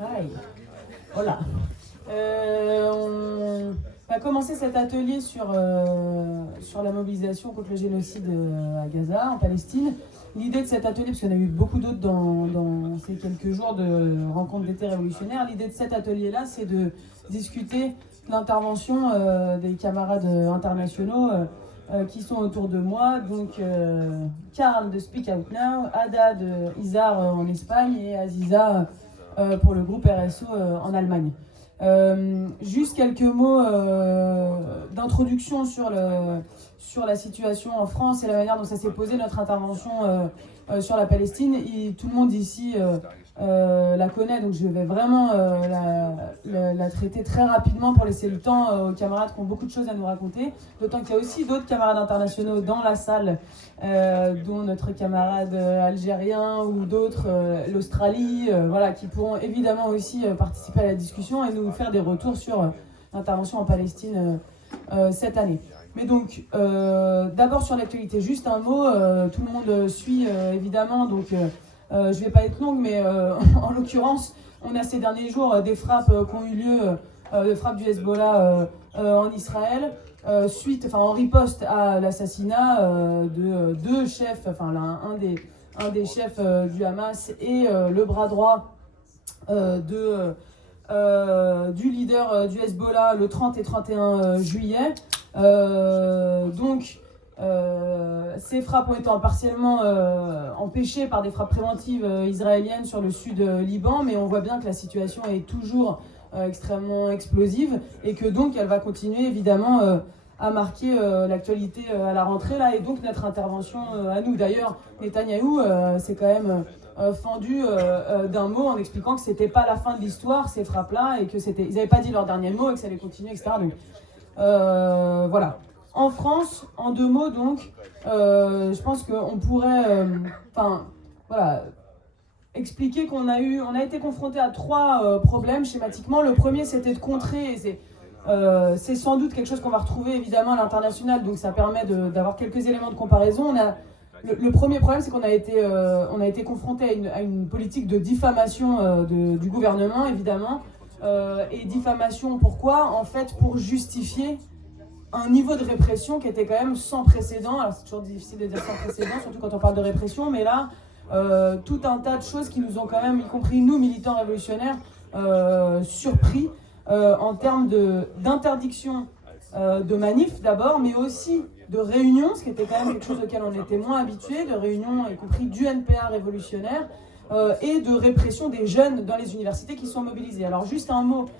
Hi. Voilà. On va commencer cet atelier sur la mobilisation contre le génocide à Gaza, en Palestine. L'idée de cet atelier, parce qu'il y en a eu beaucoup d'autres dans ces quelques jours de rencontres d'été révolutionnaires, l'idée de cet atelier-là, c'est de discuter de l'intervention des camarades internationaux qui sont autour de moi. Donc, Karl de Speak Out Now, Ada de Izar en Espagne et Aziza pour le groupe RSO en Allemagne. Juste quelques mots d'introduction sur la situation en France et la manière dont ça s'est posé, notre intervention sur la Palestine. Tout le monde ici la connaît, donc je vais vraiment la traiter très rapidement pour laisser le temps aux camarades qui ont beaucoup de choses à nous raconter. D'autant qu'il y a aussi d'autres camarades internationaux dans la salle, dont notre camarade algérien ou d'autres, l'Australie, voilà, qui pourront évidemment aussi participer à la discussion et nous faire des retours sur l'intervention en Palestine cette année. Mais donc, d'abord sur l'actualité, juste un mot, tout le monde suit évidemment, donc je ne vais pas être longue, mais en l'occurrence, on a ces derniers jours des frappes qui ont eu lieu, des frappes du Hezbollah en Israël, en riposte à l'assassinat de deux chefs, enfin un des chefs du Hamas et le bras droit du leader du Hezbollah le 30 et 31 juillet. Ces frappes ont été partiellement empêchées par des frappes préventives israéliennes sur le sud Liban, mais on voit bien que la situation est toujours extrêmement explosive et que donc elle va continuer évidemment à marquer l'actualité à la rentrée là, et donc notre intervention à nous. D'ailleurs, Netanyahou s'est quand même fendu d'un mot en expliquant que c'était pas la fin de l'histoire ces frappes là et que ils n'avaient pas dit leur dernier mot et que ça allait continuer, etc. Donc voilà. En France, en deux mots donc, je pense qu'on pourrait expliquer qu'on a été confronté à trois problèmes schématiquement. Le premier, c'était de contrer, et c'est sans doute quelque chose qu'on va retrouver évidemment à l'international, donc ça permet d'avoir quelques éléments de comparaison. Le premier problème, c'est qu'on a été confronté à une politique de diffamation du gouvernement, évidemment. Et diffamation, pourquoi ? En fait, pour justifier un niveau de répression qui était quand même sans précédent. Alors c'est toujours difficile de dire sans précédent, surtout quand on parle de répression, mais là, tout un tas de choses qui nous ont quand même, y compris nous, militants révolutionnaires, surpris en termes d'interdiction de manifs d'abord, mais aussi de réunions, ce qui était quand même quelque chose auquel on était moins habitués, de réunions, y compris du NPA révolutionnaire, et de répression des jeunes dans les universités qui sont mobilisés. Alors juste un mot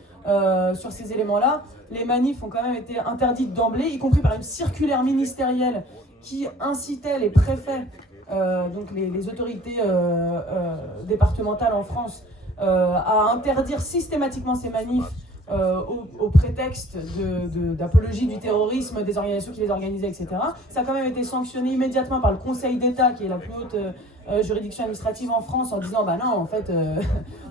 sur ces éléments-là. Les manifs ont quand même été interdites d'emblée, y compris par une circulaire ministérielle qui incitait les préfets, donc les autorités départementales en France, à interdire systématiquement ces manifs au prétexte d'apologie du terrorisme des organisations qui les organisaient, etc. Ça a quand même été sanctionné immédiatement par le Conseil d'État, qui est la plus haute juridiction administrative en France, en disant bah non, en fait,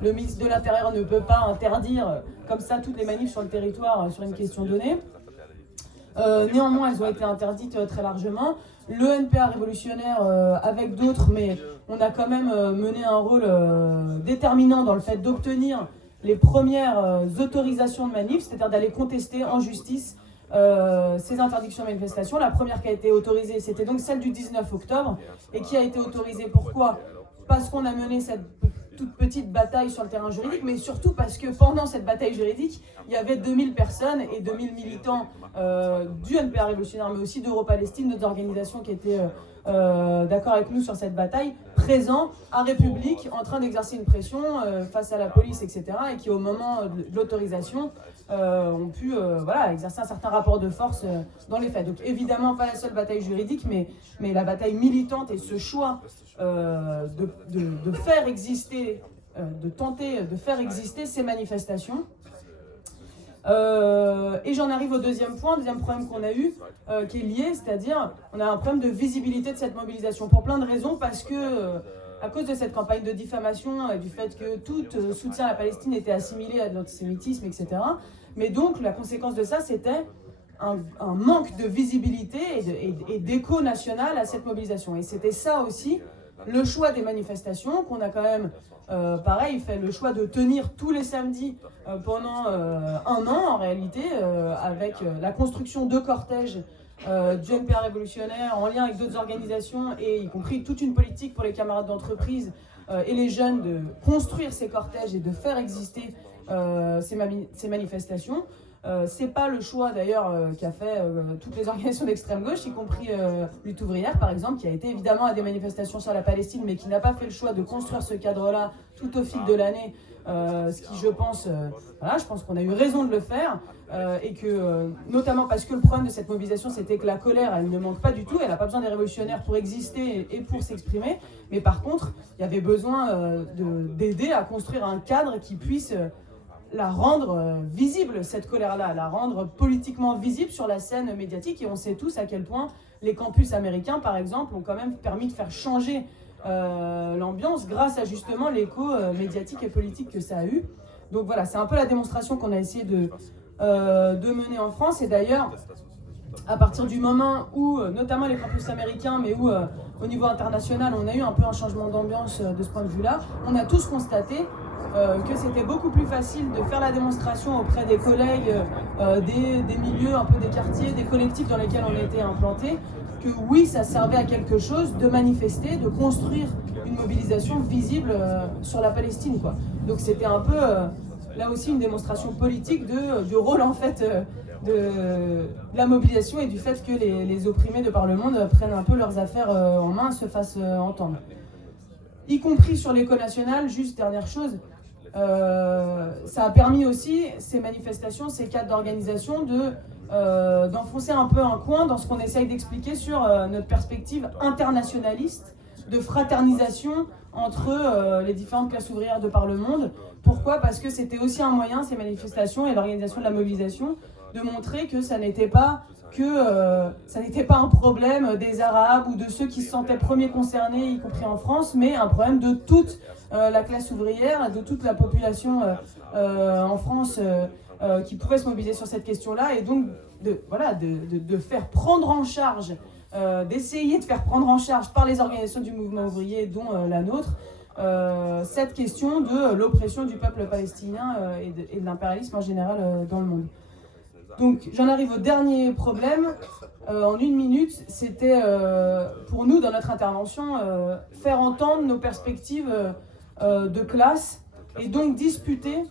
le ministre de l'Intérieur ne peut pas interdire comme ça toutes les manifs sur le territoire sur une question donnée. Néanmoins, elles ont été interdites très largement. Le NPA révolutionnaire, avec d'autres, mais on a quand même mené un rôle déterminant dans le fait d'obtenir les premières autorisations de manif, c'est-à-dire d'aller contester en justice ces interdictions de manifestation. La première qui a été autorisée, c'était donc celle du 19 octobre, et qui a été autorisée pourquoi ? Parce qu'on a mené cette toute petite bataille sur le terrain juridique, mais surtout parce que pendant cette bataille juridique, il y avait 2000 personnes et 2000 militants du NPA révolutionnaire, mais aussi d'Europalestine, d'autres organisations qui étaient d'accord avec nous sur cette bataille, présents à République, en train d'exercer une pression face à la police, etc., et qui, au moment de l'autorisation, ont pu exercer un certain rapport de force dans les faits. Donc évidemment, pas la seule bataille juridique, mais la bataille militante et ce choix de faire exister, de tenter de faire exister ces manifestations. Et j'en arrive au deuxième problème qu'on a eu, qui est lié, c'est-à-dire on a un problème de visibilité de cette mobilisation pour plein de raisons, parce que à cause de cette campagne de diffamation et du fait que tout soutien à la Palestine était assimilé à de l'antisémitisme, etc. Mais donc la conséquence de ça, c'était un manque de visibilité et d'écho national à cette mobilisation. Et c'était ça aussi le choix des manifestations, qu'on a quand même, pareil, fait le choix de tenir tous les samedis pendant 1 an en réalité, avec la construction de cortèges du NPA révolutionnaire en lien avec d'autres organisations et y compris toute une politique pour les camarades d'entreprise et les jeunes de construire ces cortèges et de faire exister ces manifestations. C'est pas le choix d'ailleurs qu'a fait toutes les organisations d'extrême gauche, y compris Lutte ouvrière par exemple, qui a été évidemment à des manifestations sur la Palestine, mais qui n'a pas fait le choix de construire ce cadre-là tout au fil de l'année, ce qui je pense, voilà, je pense qu'on a eu raison de le faire, et que notamment parce que le problème de cette mobilisation c'était que la colère elle ne manque pas du tout, elle n'a pas besoin des révolutionnaires pour exister et pour s'exprimer, mais par contre il y avait besoin d'aider à construire un cadre qui puisse la rendre visible, cette colère-là, la rendre politiquement visible sur la scène médiatique. Et on sait tous à quel point les campus américains, par exemple, ont quand même permis de faire changer l'ambiance grâce à justement l'écho médiatique et politique que ça a eu. Donc voilà, c'est un peu la démonstration qu'on a essayé de mener en France. Et d'ailleurs, à partir du moment où, notamment les campus américains, mais où au niveau international, on a eu un peu un changement d'ambiance de ce point de vue-là, on a tous constaté que c'était beaucoup plus facile de faire la démonstration auprès des collègues des milieux, un peu des quartiers, des collectifs dans lesquels on était implantés, que oui, ça servait à quelque chose de manifester, de construire une mobilisation visible sur la Palestine, quoi. Donc c'était un peu, là aussi, une démonstration politique du rôle, en fait, de la mobilisation et du fait que les opprimés de par le monde prennent un peu leurs affaires en main, se fassent entendre. Y compris sur l'école nationale, juste dernière chose, ça a permis aussi, ces manifestations, ces cadres d'organisation, d'enfoncer un peu un coin dans ce qu'on essaye d'expliquer sur notre perspective internationaliste, de fraternisation entre les différentes classes ouvrières de par le monde. Pourquoi ? Parce que c'était aussi un moyen, ces manifestations et l'organisation de la mobilisation, de montrer que ça n'était pas un problème des Arabes ou de ceux qui se sentaient premiers concernés, y compris en France, mais un problème de toute la classe ouvrière, de toute la population en France qui pouvait se mobiliser sur cette question-là, et donc de faire prendre en charge, d'essayer de faire prendre en charge par les organisations du mouvement ouvrier, dont la nôtre, cette question de l'oppression du peuple palestinien et de l'impérialisme en général dans le monde. Donc j'en arrive au dernier problème. En 1 minute, c'était pour nous, dans notre intervention, faire entendre nos perspectives de classe et donc disputer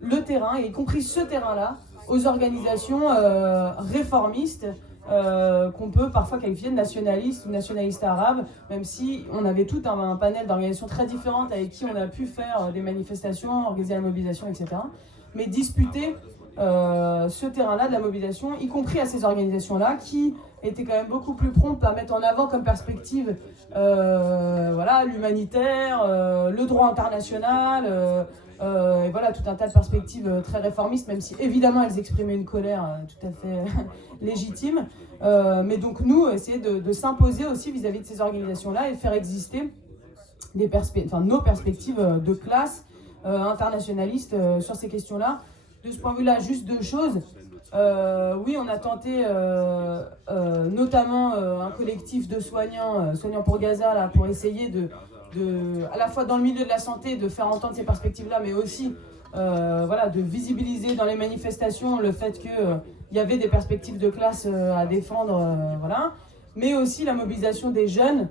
le terrain, y compris ce terrain-là, aux organisations réformistes qu'on peut parfois qualifier de nationalistes ou nationalistes arabes, même si on avait tout un panel d'organisations très différentes avec qui on a pu faire des manifestations, organiser la mobilisation, etc. Mais disputer ce terrain-là de la mobilisation, y compris à ces organisations-là, qui étaient quand même beaucoup plus promptes à mettre en avant comme perspective l'humanitaire, le droit international, et voilà, tout un tas de perspectives très réformistes, même si évidemment elles exprimaient une colère tout à fait légitime. Mais donc nous, essayer de s'imposer aussi vis-à-vis de ces organisations-là et de faire exister nos perspectives de classe internationalistes sur ces questions-là. De ce point de vue-là, juste 2 choses. Oui, on a tenté notamment un collectif de soignants pour Gaza, là, pour essayer à la fois dans le milieu de la santé, de faire entendre ces perspectives-là, mais aussi de visibiliser dans les manifestations le fait qu'il y avait des perspectives de classe à défendre, mais aussi la mobilisation des jeunes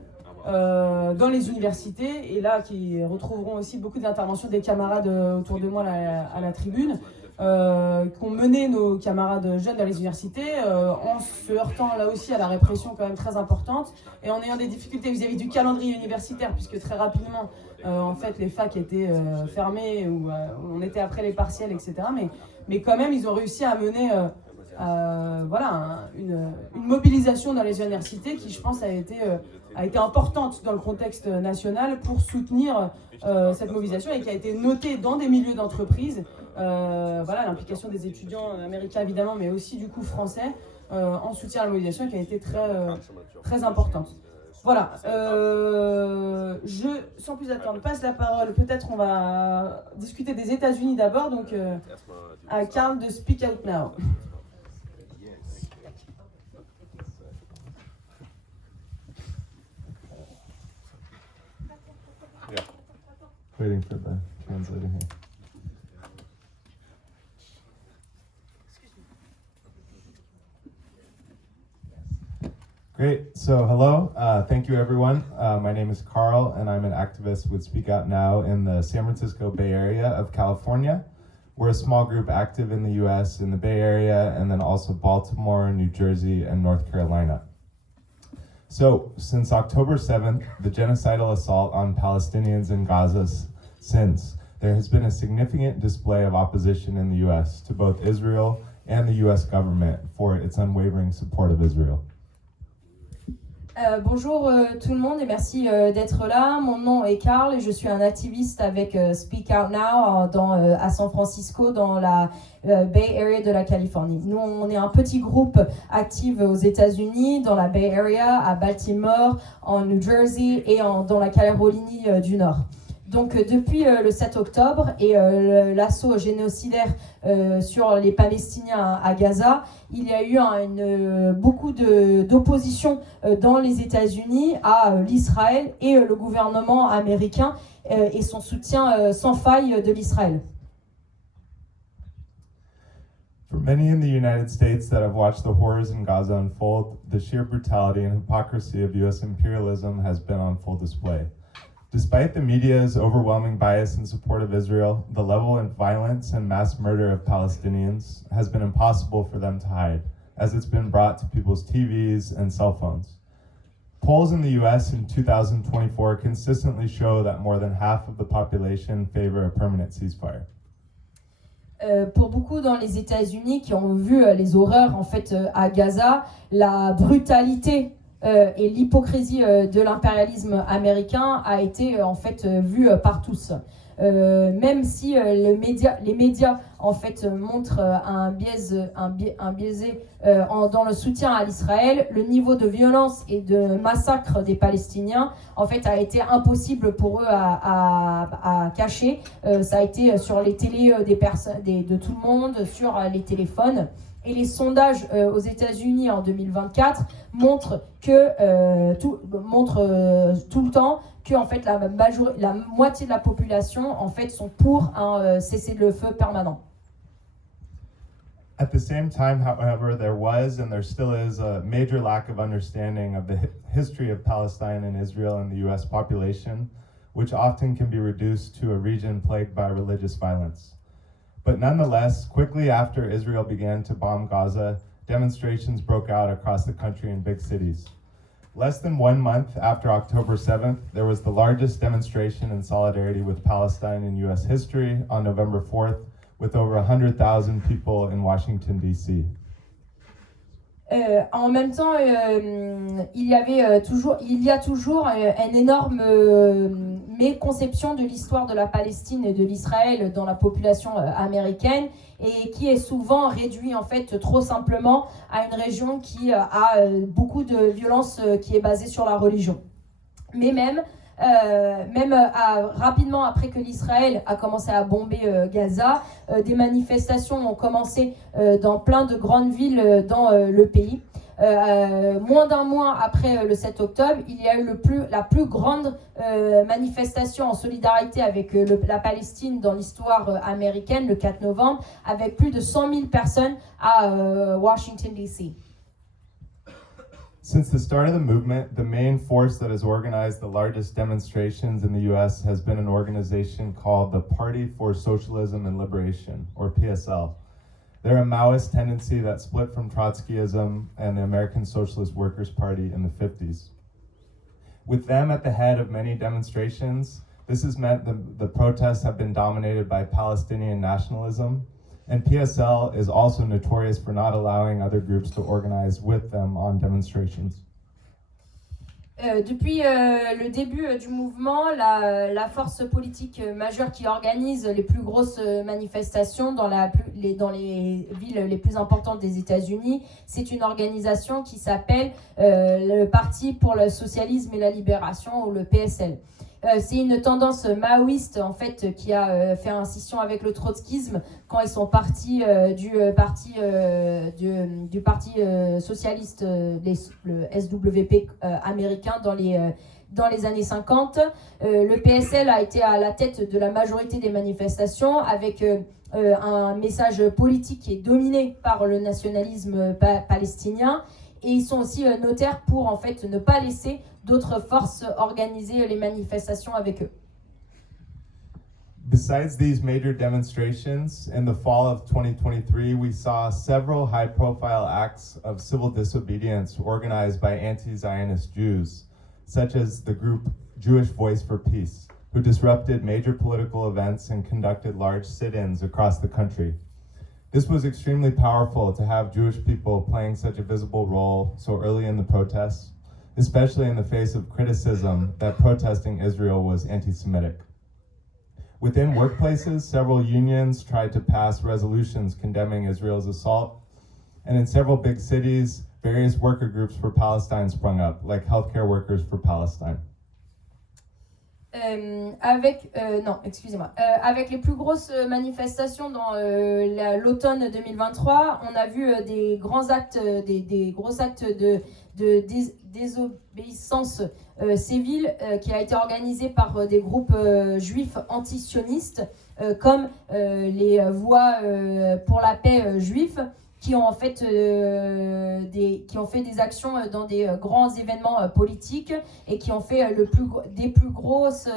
dans les universités, et là qui retrouveront aussi beaucoup d'interventions des camarades autour de moi à la tribune, qu'ont mené nos camarades jeunes dans les universités, en se heurtant là aussi à la répression quand même très importante, et en ayant des difficultés vis-à-vis du calendrier universitaire, puisque très rapidement, en fait, les facs étaient fermées, ou on était après les partiels, etc. Mais quand même, ils ont réussi à mener une mobilisation dans les universités qui, je pense, a été importante dans le contexte national pour soutenir cette mobilisation, et qui a été notée dans des milieux d'entreprise. L'implication des étudiants américains évidemment, mais aussi du coup français en soutien à la mobilisation, qui a été très importante. Voilà, sans plus attendre, passe la parole. Peut-être on va discuter des États-Unis d'abord, donc à Karl de speak out now. Waiting for the translator here. Great. So hello. Thank you, everyone. My name is Carl, and I'm an activist with Speak Out Now in the San Francisco Bay Area of California. We're a small group active in the U.S., in the Bay Area, and then also Baltimore, New Jersey, and North Carolina. So, since October 7th, the genocidal assault on Palestinians in Gaza since, there has been a significant display of opposition in the U.S. to both Israel and the U.S. government for its unwavering support of Israel. Bonjour tout le monde et merci d'être là. Mon nom est Carl et je suis un activiste avec Speak Out Now à San Francisco dans la Bay Area de la Californie. Nous, on est un petit groupe actif aux États-Unis, dans la Bay Area, à Baltimore, en New Jersey et dans la Caroline du Nord. Donc depuis le 7 octobre et l'assaut génocidaire sur les Palestiniens à Gaza, il y a eu beaucoup d'opposition dans les États-Unis à l'Israël et le gouvernement américain et son soutien sans faille de l'Israël. For many in the United States that have watched the horrors in Gaza unfold, the sheer brutality and hypocrisy of U.S. imperialism has been on full display. Despite the media's overwhelming bias in support of Israel, the level of violence and mass murder of Palestinians has been impossible for them to hide, as it's been brought to people's TVs and cell phones. Polls in the US in 2024 consistently show that more than half of the population favor a permanent ceasefire. Pour beaucoup dans les États-Unis qui ont vu les horreurs en fait à Gaza, la brutalité et l'hypocrisie de l'impérialisme américain a été en fait vue par tous. Même si les médias en fait montrent un biaisé dans le soutien à l'Israël, le niveau de violence et de massacre des Palestiniens en fait a été impossible pour eux à cacher. Ça a été sur les télés de tout le monde, sur les téléphones. Et les sondages aux États-Unis en 2024 montrent tout le temps que en fait la moitié de la population en fait sont pour un cessez-le-feu permanent. At the same time, however, there was and there still is a major lack of understanding of the history of Palestine and Israel and the U.S. population, which often can be reduced to a region plagued by religious violence. But nonetheless, quickly after Israel began to bomb Gaza, demonstrations broke out across the country in big cities. Less than 1 month after October 7th, there was the largest demonstration in solidarity with Palestine in U.S. history on November 4th, with over 100,000 people in Washington, D.C. En même temps, il y a toujours une énorme méconception de l'histoire de la Palestine et de l'Israël dans la population américaine et qui est souvent réduit en fait trop simplement à une région qui a beaucoup de violence qui est basée sur la religion. Mais rapidement après que l'Israël a commencé à bomber Gaza, des manifestations ont commencé dans plein de grandes villes dans le pays. Moins d'un mois après le 7 octobre, il y a eu la plus grande manifestation en solidarité avec la Palestine dans l'histoire américaine, le 4 novembre, avec plus de 100 000 personnes à Washington, D.C. Since the start of the movement, the main force that has organized the largest demonstrations in the U.S. has been an organization called the Party for Socialism and Liberation, or PSL. They're a Maoist tendency that split from Trotskyism and the American Socialist Workers' Party in the 50s. With them at the head of many demonstrations, this has meant the protests have been dominated by Palestinian nationalism, and PSL is also notorious for not allowing other groups to organize with them on demonstrations. Depuis le début du mouvement, la force politique majeure qui organise les plus grosses manifestations dans les villes les plus importantes des États-Unis, c'est une organisation qui s'appelle le Parti pour le socialisme et la libération, ou le PSL. C'est une tendance maoïste en fait qui a fait un scission avec le trotskisme quand ils sont partis du parti socialiste, le SWP américain dans les dans les années 50. Le PSL a été à la tête de la majorité des manifestations avec un message politique qui est dominé par le nationalisme palestinien. Et ils sont aussi notaires pour en fait ne pas laisser d'autres forces organiser les manifestations avec eux. Besides these major demonstrations, in the fall of 2023, we saw several high-profile acts of civil disobedience organized by anti-Zionist Jews, such as the group Jewish Voice for Peace, who disrupted major political events and conducted large sit-ins across the country. This was extremely powerful to have Jewish people playing such a visible role so early in the protests, especially in the face of criticism that protesting Israel was anti-Semitic. Within workplaces, several unions tried to pass resolutions condemning Israel's assault, and in several big cities, various worker groups for Palestine sprung up, like Healthcare Workers for Palestine. Avec les plus grosses manifestations dans l'automne 2023, on a vu des gros actes de désobéissance civile qui a été organisée par des groupes juifs antisionistes comme les Voix pour la paix juifs qui ont en fait qui ont fait des actions dans des grands événements politiques et qui ont fait des plus grosses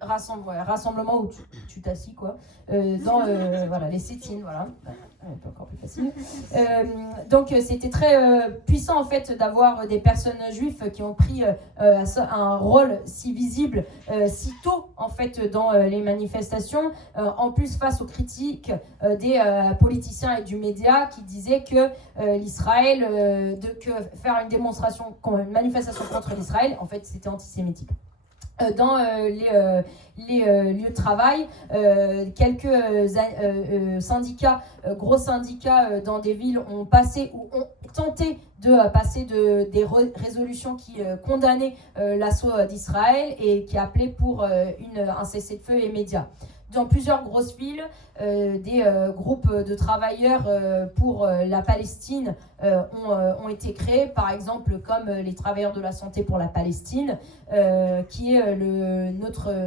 rassemblements où tu t'assis quoi dans voilà les sit-ins, voilà encore plus facile. Donc c'était très puissant en fait d'avoir des personnes juives qui ont pris un rôle si visible si tôt en fait dans les manifestations, en plus face aux critiques des politiciens et du média qui disaient que l'Israël que faire une manifestation contre l'Israël en fait c'était antisémitique. Dans les lieux de travail, quelques syndicats, gros syndicats dans des villes ont passé ou ont tenté de passer des résolutions qui condamnaient l'assaut d'Israël et qui appelaient pour un cessez-le-feu immédiat. Dans plusieurs grosses villes, des groupes de travailleurs pour la Palestine ont été créés, par exemple comme les travailleurs de la santé pour la Palestine, qui est notre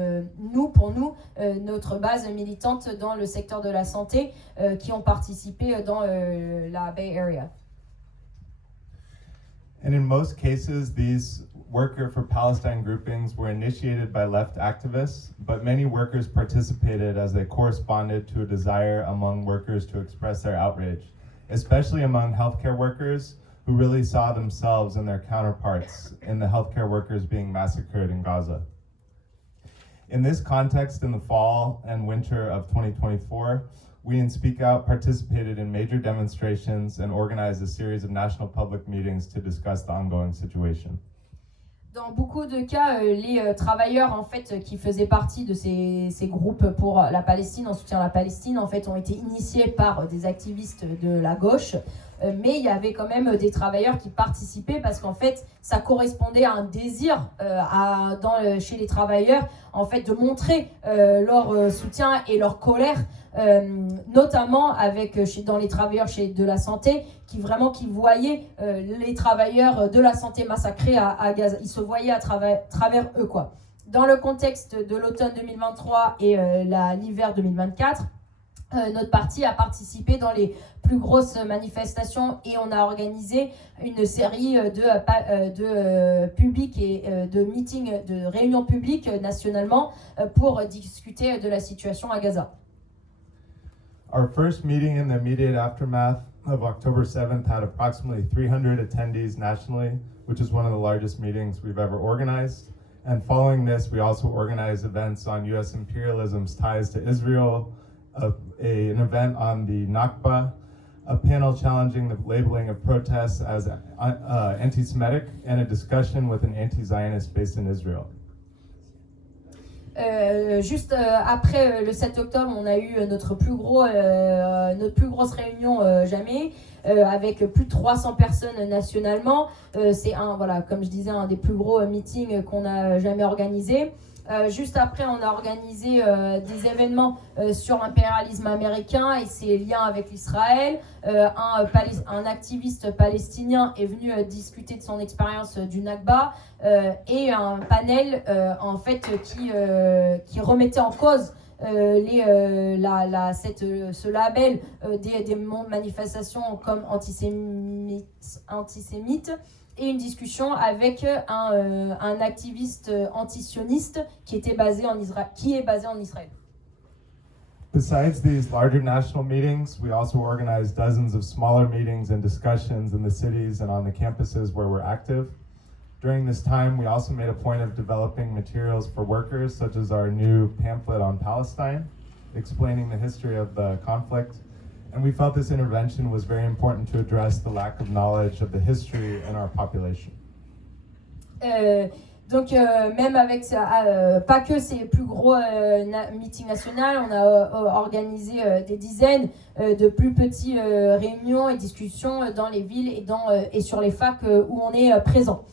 base militante dans le secteur de la santé, qui ont participé dans la Bay Area. And in most cases, these Worker for Palestine groupings were initiated by left activists, but many workers participated as they corresponded to a desire among workers to express their outrage, especially among healthcare workers who really saw themselves and their counterparts in the healthcare workers being massacred in Gaza. In this context, in the fall and winter of 2024, we in Speak Out participated in major demonstrations and organized a series of national public meetings to discuss the ongoing situation. Dans beaucoup de cas, les travailleurs en fait qui faisaient partie de ces groupes pour la Palestine, en soutien à la Palestine, en fait, ont été initiés par des activistes de la gauche. Mais il y avait quand même des travailleurs qui participaient parce qu'en fait, ça correspondait à un désir chez les travailleurs, en fait, de montrer leur soutien et leur colère, notamment dans les travailleurs de la santé, qui voyaient les travailleurs de la santé massacrés à Gaza. Ils se voyaient à travers eux, quoi. Dans le contexte de l'automne 2023 et l'hiver 2024, notre parti a participé dans les plus grosses manifestations et on a organisé une série de publics et de meetings, de réunions publiques nationalement pour discuter de la situation à Gaza. Our first meeting in the immediate aftermath of October 7th had approximately 300 attendees nationally, which is one of the largest meetings we've ever organized. And following this, we also organized events on U.S. imperialism's ties to Israel, an event on the Nakba, a panel challenging the labeling of protests as anti-Semitic, and a discussion with an anti-Zionist based in Israel. Juste après le 7 octobre, on a eu notre plus grosse réunion jamais, avec plus de 300 personnes nationalement. C'est comme je disais, un des plus gros meetings qu'on a jamais organisé. Juste après, on a organisé des événements sur l'impérialisme américain et ses liens avec l'Israël. Un activiste palestinien est venu discuter de son expérience du Nakba et un panel en fait qui remettait en cause ce label des manifestations comme antisémites et une discussion avec un activiste antisioniste qui est basé en Israël. Besides these larger national meetings, we also organize dozens of smaller meetings and discussions in the cities and on the campuses where we're active. During this time, we also made a point of developing materials for workers, such as our new pamphlet on Palestine, explaining the history of the conflict. And we felt this intervention was very important to address the lack of knowledge of the history in our population. Donc même avec pas que ces plus gros meetings nationaux, on a organisé des dizaines de plus petits réunions et discussions dans les villes et sur les facs où on est présent.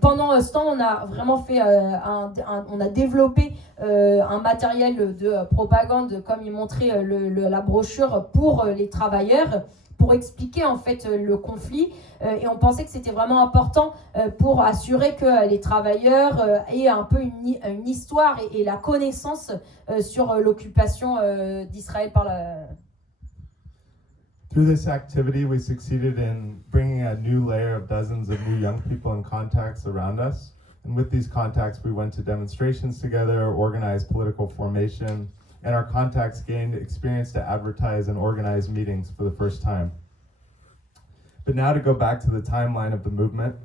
Pendant ce temps, on a vraiment fait on a développé un matériel de propagande, comme il montrait la brochure, pour les travailleurs, pour expliquer en fait le conflit, et on pensait que c'était vraiment important pour assurer que les travailleurs aient un peu une histoire et la connaissance sur l'occupation d'Israël par la... Through this activity, we succeeded in bringing a new layer of dozens of new young people in contacts around us. And with these contacts, we went to demonstrations together, organized political formation, and our contacts gained experience to advertise and organize meetings for the first time. But now to go back to the timeline of the movement,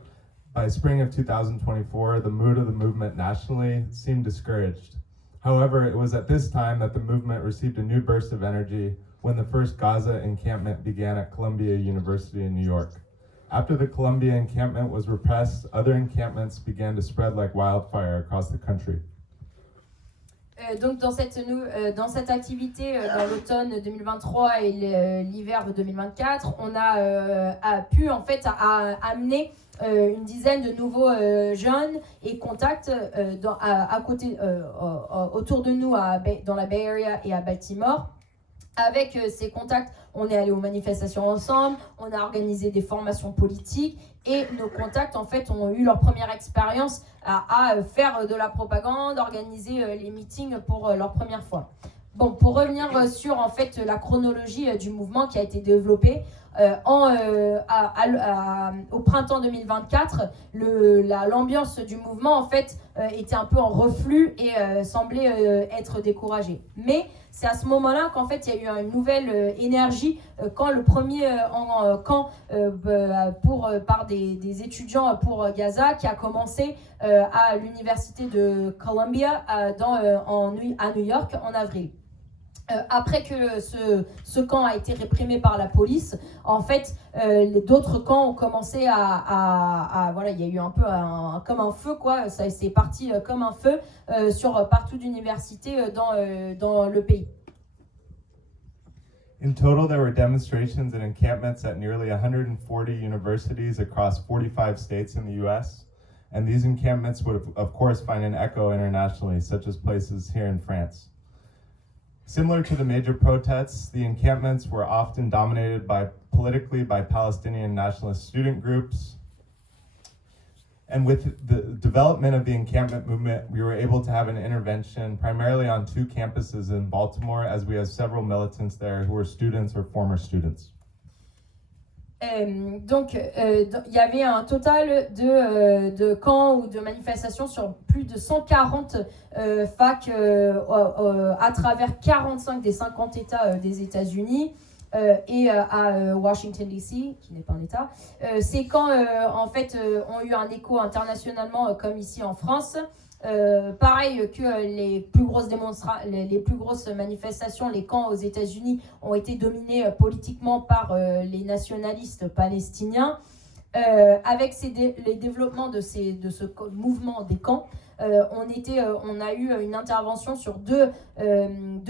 by spring of 2024, the mood of the movement nationally seemed discouraged. However, it was at this time that the movement received a new burst of energy when the first Gaza encampment began at Columbia University in New York. After the Columbia encampment was repressed, other encampments began to spread like wildfire across the country. Donc dans cette activité dans l'automne 2023 et l'hiver de 2024, on a pu en fait amener une dizaine de nouveaux jeunes et contacts à côté, autour de nous dans la Bay Area et à Baltimore. Avec ces contacts, on est allé aux manifestations ensemble, on a organisé des formations politiques et nos contacts en fait ont eu leur première expérience à faire de la propagande, organiser les meetings pour leur première fois. Bon, pour revenir sur en fait la chronologie du mouvement qui a été développé au printemps 2024, l'ambiance du mouvement en fait était un peu en reflux et semblait être découragée. Mais c'est à ce moment-là qu'en fait il y a eu une nouvelle énergie quand le premier camp par des étudiants pour Gaza qui a commencé à l'université de Columbia à New York en avril. Après que ce camp a été réprimé par la police, en fait, d'autres camps ont commencé voilà, il y a eu un peu comme un feu, quoi. Ça c'est parti comme un feu sur partout d'universités dans le pays. In total, there were demonstrations and encampments at nearly 140 universities across 45 states in the U.S., and these encampments would, of course, find an echo internationally, such as places here in France. Similar to the major protests, the encampments were often dominated politically by Palestinian nationalist student groups. And with the development of the encampment movement, we were able to have an intervention primarily on 2 campuses in Baltimore, as we have several militants there who are students or former students. Donc, il y avait un total de camps ou de manifestations sur plus de 140 facs à travers 45 des 50 États des États-Unis et à Washington DC, qui n'est pas un État. Ces camps, en fait, ont eu un écho internationalement, comme ici en France. Pareil que les plus grosses manifestations, les camps aux États-Unis ont été dominés politiquement par les nationalistes palestiniens. Avec les développements de ce mouvement des camps, on a eu une intervention sur deux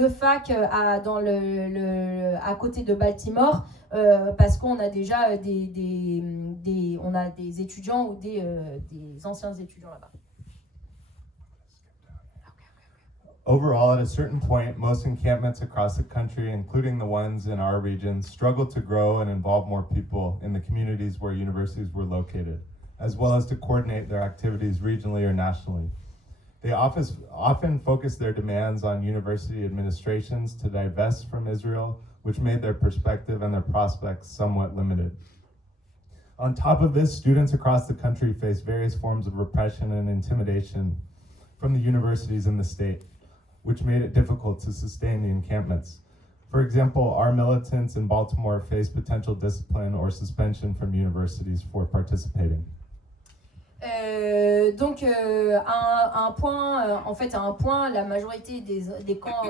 facs à côté de Baltimore, parce qu'on a déjà on a des étudiants ou des anciens étudiants là-bas. Overall, at a certain point, most encampments across the country, including the ones in our region, struggled to grow and involve more people in the communities where universities were located, as well as to coordinate their activities regionally or nationally. They often focused their demands on university administrations to divest from Israel, which made their perspective and their prospects somewhat limited. On top of this, students across the country face various forms of repression and intimidation from the universities in the state, which made it difficult to sustain the encampments. For example, our militants in Baltimore face potential discipline or suspension from universities for participating. Donc à un point, la majorité des camps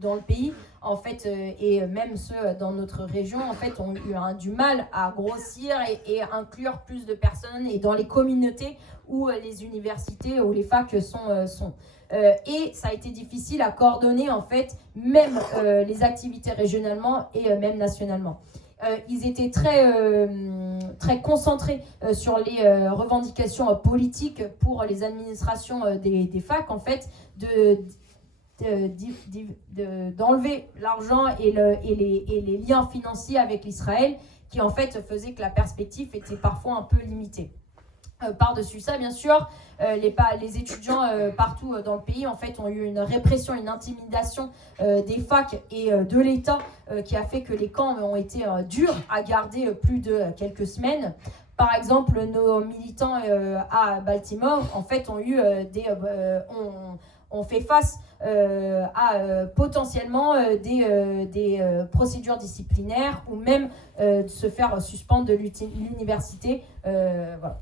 dans le pays, en fait, et même ceux dans notre région, en fait, ont eu du mal à grossir et inclure plus de personnes et dans les communautés où les universités ou les facs sont. Et ça a été difficile à coordonner, en fait, même les activités régionalement et même nationalement. Ils étaient très concentrés sur les revendications politiques pour les administrations des facs, en fait, d'enlever l'argent et les liens financiers avec l'Israël, qui en fait faisaient que la perspective était parfois un peu limitée. Par-dessus ça, bien sûr, les étudiants partout dans le pays en fait, ont eu une répression, une intimidation des facs et de l'État qui a fait que les camps ont été durs à garder plus de quelques semaines. Par exemple, nos militants à Baltimore en fait, ont fait face à potentiellement des procédures disciplinaires ou même se faire suspendre de l'université. Voilà.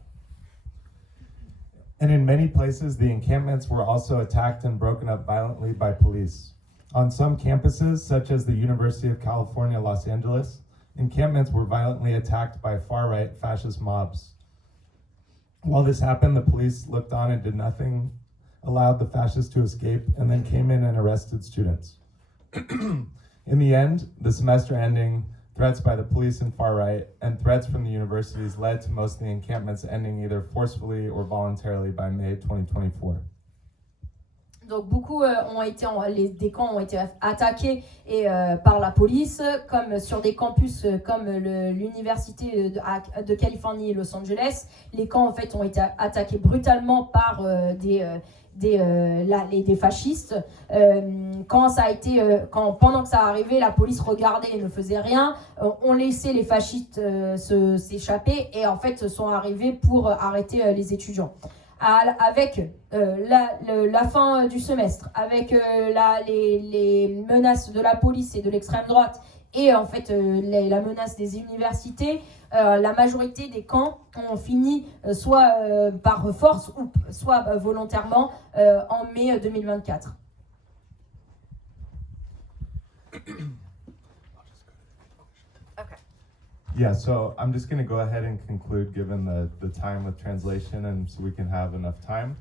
And in many places, the encampments were also attacked and broken up violently by police. On some campuses, such as the University of California, Los Angeles, encampments were violently attacked by far-right fascist mobs. While this happened, the police looked on and did nothing, allowed the fascists to escape, and then came in and arrested students. In the end, the semester ending, threats by the police and far-right, and threats from the universities led to most of the encampments ending either forcefully or voluntarily by May 2024. Donc beaucoup des camps ont été attaqués par la police, comme sur des campus comme l'université de Californie et Los Angeles. Les camps en fait ont été attaqués brutalement par des fascistes. Pendant que ça arrivait, la police regardait et ne faisait rien. On laissait les fascistes s'échapper et en fait sont arrivés pour arrêter les étudiants. Avec la fin du semestre, avec les menaces de la police et de l'extrême droite et en fait la menace des universités, la majorité des camps ont fini soit par force ou soit volontairement en mai 2024. Yeah, so I'm just going to go ahead and conclude given the time with translation and so we can have enough time.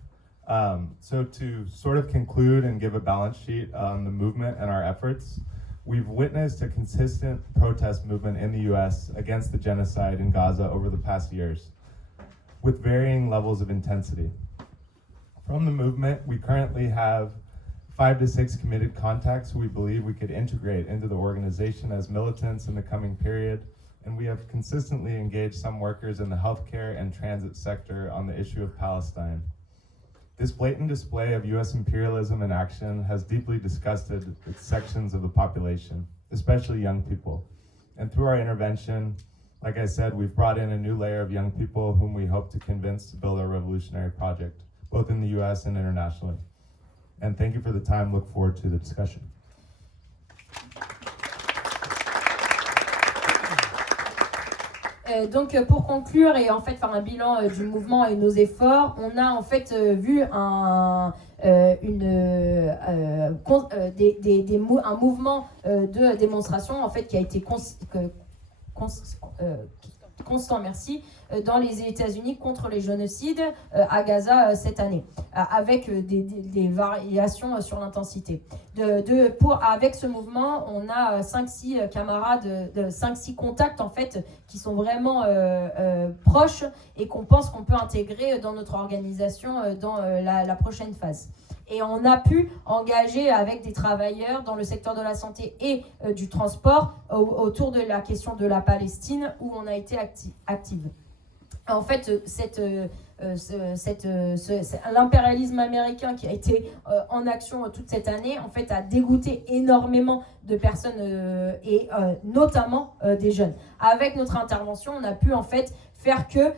So to sort of conclude and give a balance sheet on the movement and our efforts, we've witnessed a consistent protest movement in the US against the genocide in Gaza over the past years, with varying levels of intensity. From the movement, we currently have 5 to 6 committed contacts who we believe we could integrate into the organization as militants in the coming period. And we have consistently engaged some workers in the healthcare and transit sector on the issue of Palestine. This blatant display of US imperialism in action has deeply disgusted sections of the population, especially young people. And through our intervention, like I said, we've brought in a new layer of young people whom we hope to convince to build a revolutionary project, both in the US and internationally. And thank you for the time. Look forward to the discussion. Donc pour conclure et en fait faire un bilan du mouvement et nos efforts, on a en fait vu un mouvement de démonstration en fait qui a été constant, dans les États-Unis contre les génocides à Gaza cette année, avec des variations sur l'intensité. Avec ce mouvement, on a 5-6 camarades, 5-6 contacts en fait, qui sont vraiment proches et qu'on pense qu'on peut intégrer dans notre organisation dans la prochaine phase. Et on a pu engager avec des travailleurs dans le secteur de la santé et du transport autour de la question de la Palestine où on a été active. En fait, l'impérialisme américain qui a été en action toute cette année, en fait, a dégoûté énormément de personnes et notamment des jeunes. Avec notre intervention, on a pu en fait faire que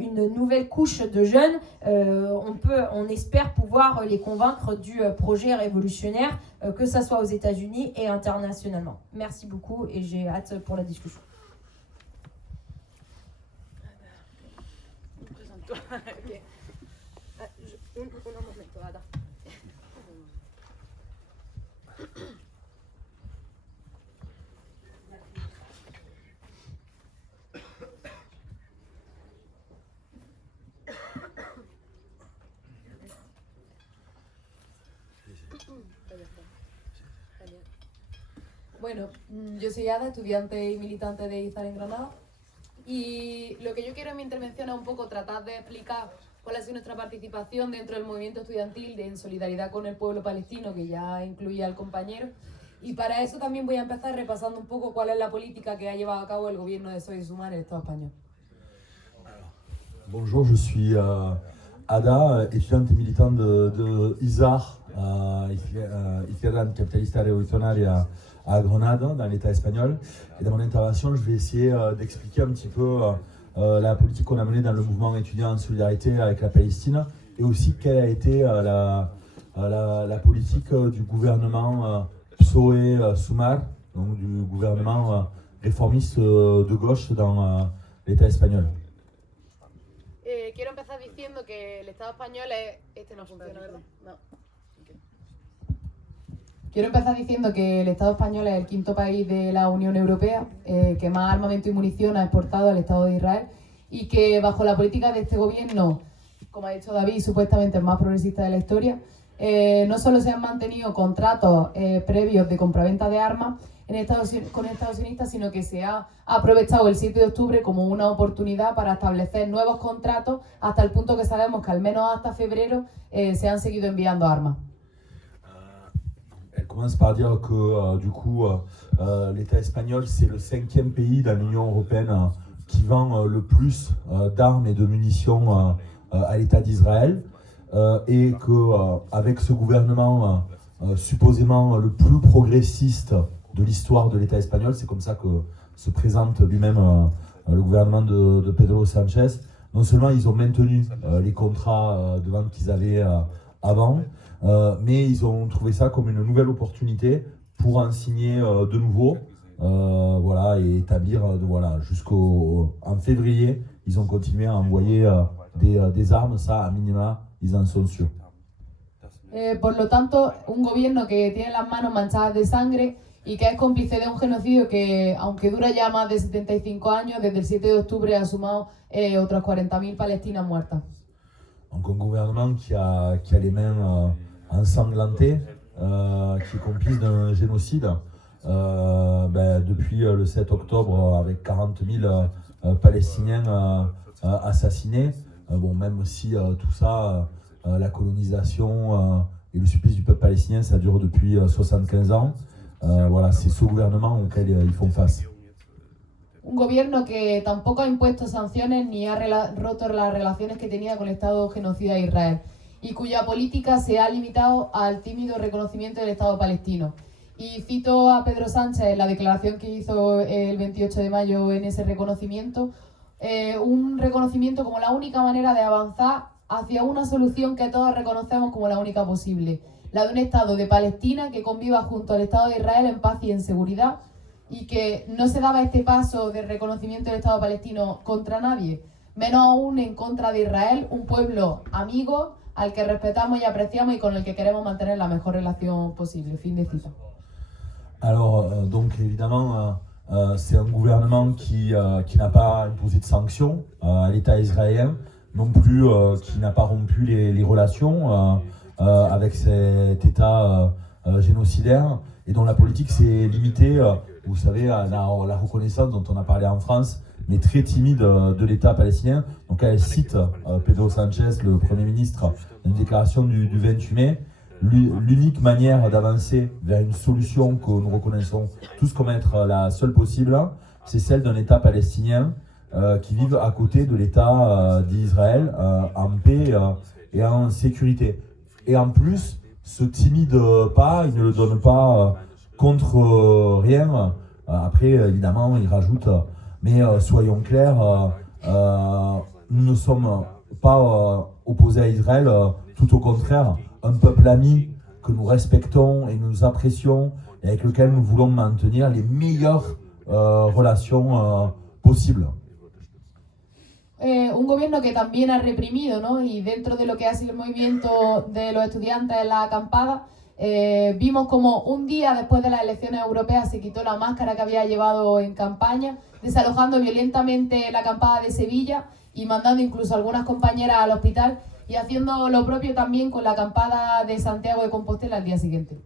une nouvelle couche de jeunes, on espère pouvoir les convaincre du projet révolutionnaire, que ça soit aux États-Unis et internationalement. Merci beaucoup et j'ai hâte pour la discussion. Okay. Un momento, Ada. Bueno, yo soy Ada, estudiante y militante de Izar en Granada. Y lo que yo quiero en mi intervención es un poco tratar de explicar cuál ha sido nuestra participación dentro del movimiento estudiantil en solidaridad con el pueblo palestino, que ya incluye al compañero. Y para eso también voy a empezar repasando un poco cuál es la política que ha llevado a cabo el gobierno de Soy Suma en el Estado español. Bonjour, je suis Ada, étudiante et militante de ISAR, Izquierda Capitalista Revolucionaria à Grenade, dans l'État espagnol. Et dans mon intervention, je vais essayer d'expliquer un petit peu la politique qu'on a menée dans le mouvement étudiant en solidarité avec la Palestine et aussi quelle a été la politique du gouvernement PSOE Sumar, donc du gouvernement réformiste de gauche dans l'État espagnol. Quiero empezar diciendo que el Estado español es... Este no funciona, ¿verdad? No. Quiero empezar diciendo que el Estado español es el quinto país de la Unión Europea que más armamento y munición ha exportado al Estado de Israel y que bajo la política de este gobierno, como ha dicho David, supuestamente el más progresista de la historia, no solo se han mantenido contratos previos de compraventa de armas con Estados Unidos, sino que se ha aprovechado el 7 de octubre como una oportunidad para establecer nuevos contratos hasta el punto que sabemos que al menos hasta febrero se han seguido enviando armas. Elle commence par dire que du coup l'État espagnol c'est le 5e pays dans l'Union européenne qui vend le plus d'armes et de munitions à l'État d'Israël et qu'avec ce gouvernement supposément le plus progressiste de l'histoire de l'État espagnol, c'est comme ça que se présente lui-même le gouvernement de Pedro Sánchez, non seulement ils ont maintenu les contrats de vente qu'ils avaient avant, mais ils ont trouvé ça comme une nouvelle opportunité pour en signer de nouveaux, voilà, et établir, jusqu'en février, ils ont continué à envoyer des armes, ça à minima, ils en sont sûrs. Por lo tanto, un gobierno que tiene las manos manchadas de sangre y que es cómplice de un genocidio que, aunque dura ya más de 75 años, desde el 7 de octubre ha sumado otras 40.000 palestinas muertas. Donc un gouvernement qui a les mains ensanglantées, qui est complice d'un génocide depuis le 7 octobre avec 40 000 Palestiniens assassinés. Bon, même si tout ça, la colonisation et le supplice du peuple palestinien, ça dure depuis 75 ans. Voilà, c'est ce gouvernement auquel ils font face. Un gobierno que tampoco ha impuesto sanciones ni ha roto las relaciones que tenía con el Estado genocida de Israel y cuya política se ha limitado al tímido reconocimiento del Estado palestino. Y cito a Pedro Sánchez en la declaración que hizo el 28 de mayo en ese reconocimiento, un reconocimiento como la única manera de avanzar hacia una solución que todos reconocemos como la única posible, la de un Estado de Palestina que conviva junto al Estado de Israel en paz y en seguridad, y que no se daba este paso de reconocimiento del Estado palestino contra nadie, menos aún en contra de Israel, un pueblo amigo al que respetamos y apreciamos y con el que queremos mantener la mejor relación posible. Fin de cita. Alors, donc évidemment, c'est un gouvernement qui n'a pas imposé de sanctions à l'État israélien, non plus qui n'a pas rompu les relations avec cet État génocidaire, et dont la politique s'est limitée, vous savez, à la reconnaissance dont on a parlé en France, mais très timide de l'État palestinien. Donc elle cite Pedro Sánchez, le Premier ministre, dans une déclaration du 28 mai, l'unique manière d'avancer vers une solution que nous reconnaissons tous comme être la seule possible, c'est celle d'un État palestinien qui vive à côté de l'État d'Israël en paix et en sécurité. Et en plus, ce timide pas, il ne le donne pas contre rien. Après, évidemment, il rajoute, mais soyons clairs, nous ne sommes pas opposés à Israël, tout au contraire, un peuple ami que nous respectons et nous apprécions et avec lequel nous voulons maintenir les meilleures relations possibles. Un gobierno que también ha reprimido, ¿no? Y dentro de lo que ha sido el movimiento de los estudiantes en la acampada, vimos como un día después de las elecciones europeas se quitó la máscara que había llevado en campaña, desalojando violentamente la acampada de Sevilla y mandando incluso a algunas compañeras al hospital y haciendo lo propio también con la acampada de Santiago de Compostela al día siguiente.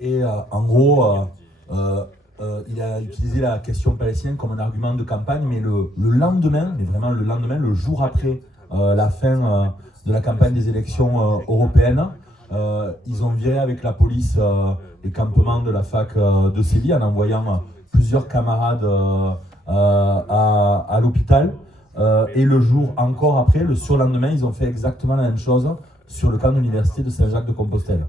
Et en gros, il a utilisé la question palestinienne comme un argument de campagne, mais le lendemain, mais vraiment le lendemain, le jour après la fin de la campagne des élections européennes, ils ont viré avec la police les campements de la fac de Séville en envoyant plusieurs camarades à l'hôpital. Et le jour encore après, le surlendemain, ils ont fait exactement la même chose sur le camp de l'université de Saint-Jacques-de-Compostelle.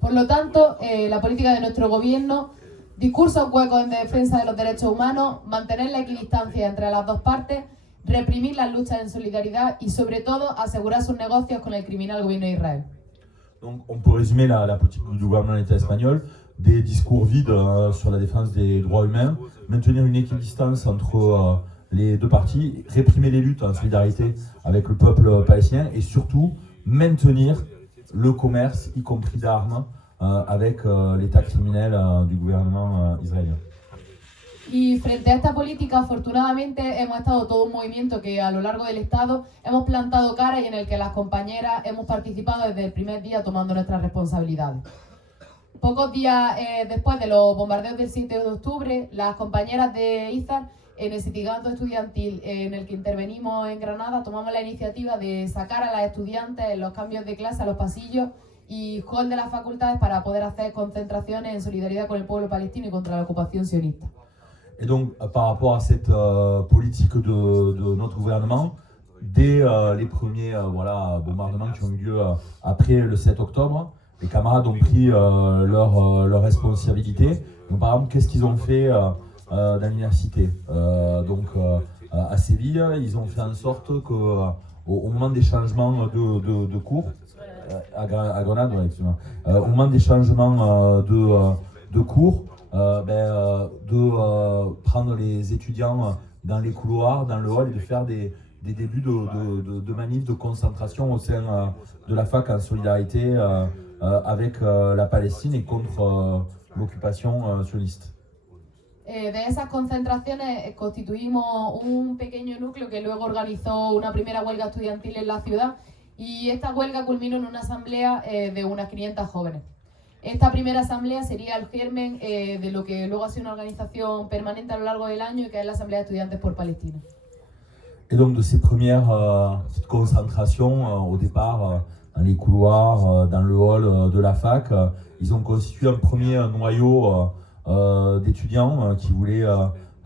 Por lo tanto, la política de nuestro gobierno, discursos huecos en defensa de los derechos humanos, mantener la equidistancia entre las dos partes, reprimir las luchas en solidaridad y sobre todo asegurar sus negocios con el criminal gobierno de Israel. Donc on peut résumer la politique du gouvernement de l'État espagnol, des discours vides sur la défense des droits humains, maintenir une équidistance entre les deux parties, réprimer les luttes en solidarité avec le peuple palestinien et surtout maintenir le commerce, y compris d'armes, avec l'état criminel du gouvernement israélien. Y frente a esta política, afortunadamente, hemos estado todo un movimiento que a lo largo del Estado hemos plantado cara y en el que las compañeras hemos participado desde el primer día tomando nuestras responsabilidades. Pocos días después de los bombardeos del 7 de octubre, las compañeras de Izar, en el sindicato estudiantil en el que intervenimos en Granada, tomamos la iniciativa de sacar a las estudiantes en los cambios de clase a los pasillos y hall de las facultades para poder hacer concentraciones en solidaridad con el pueblo palestino y contra la ocupación sionista. Et donc, par rapport à cette politique de notre gouvernement, dès les premiers bombardements qui ont eu lieu après le 7 octobre, les camarades ont pris leurs responsabilités. Donc, par exemple, qu'est-ce qu'ils ont fait dans l'université à Séville, ils ont fait en sorte qu'au moment des changements de cours, à Grenade, ouais, excusez-moi, au moment des changements de cours, prendre les étudiants dans les couloirs, dans le hall et de faire des débuts de manifs de concentration au sein de la fac en solidarité avec la Palestine et contre l'occupation sioniste. De esas concentraciones constituimos un pequeño núcleo que luego organizó una primera huelga estudiantil en la ciudad y esta huelga culminó en una asamblea de unas 500 jóvenes. Esta primera asamblea sería el germen de lo que luego ha sido una organización permanente a lo largo del año y que es la Asamblea de Estudiantes por Palestina. Et donc de ces premières petites concentrations au départ dans les couloirs, dans le hall de la fac, ils ont constitué un premier noyau d'étudiants qui voulaient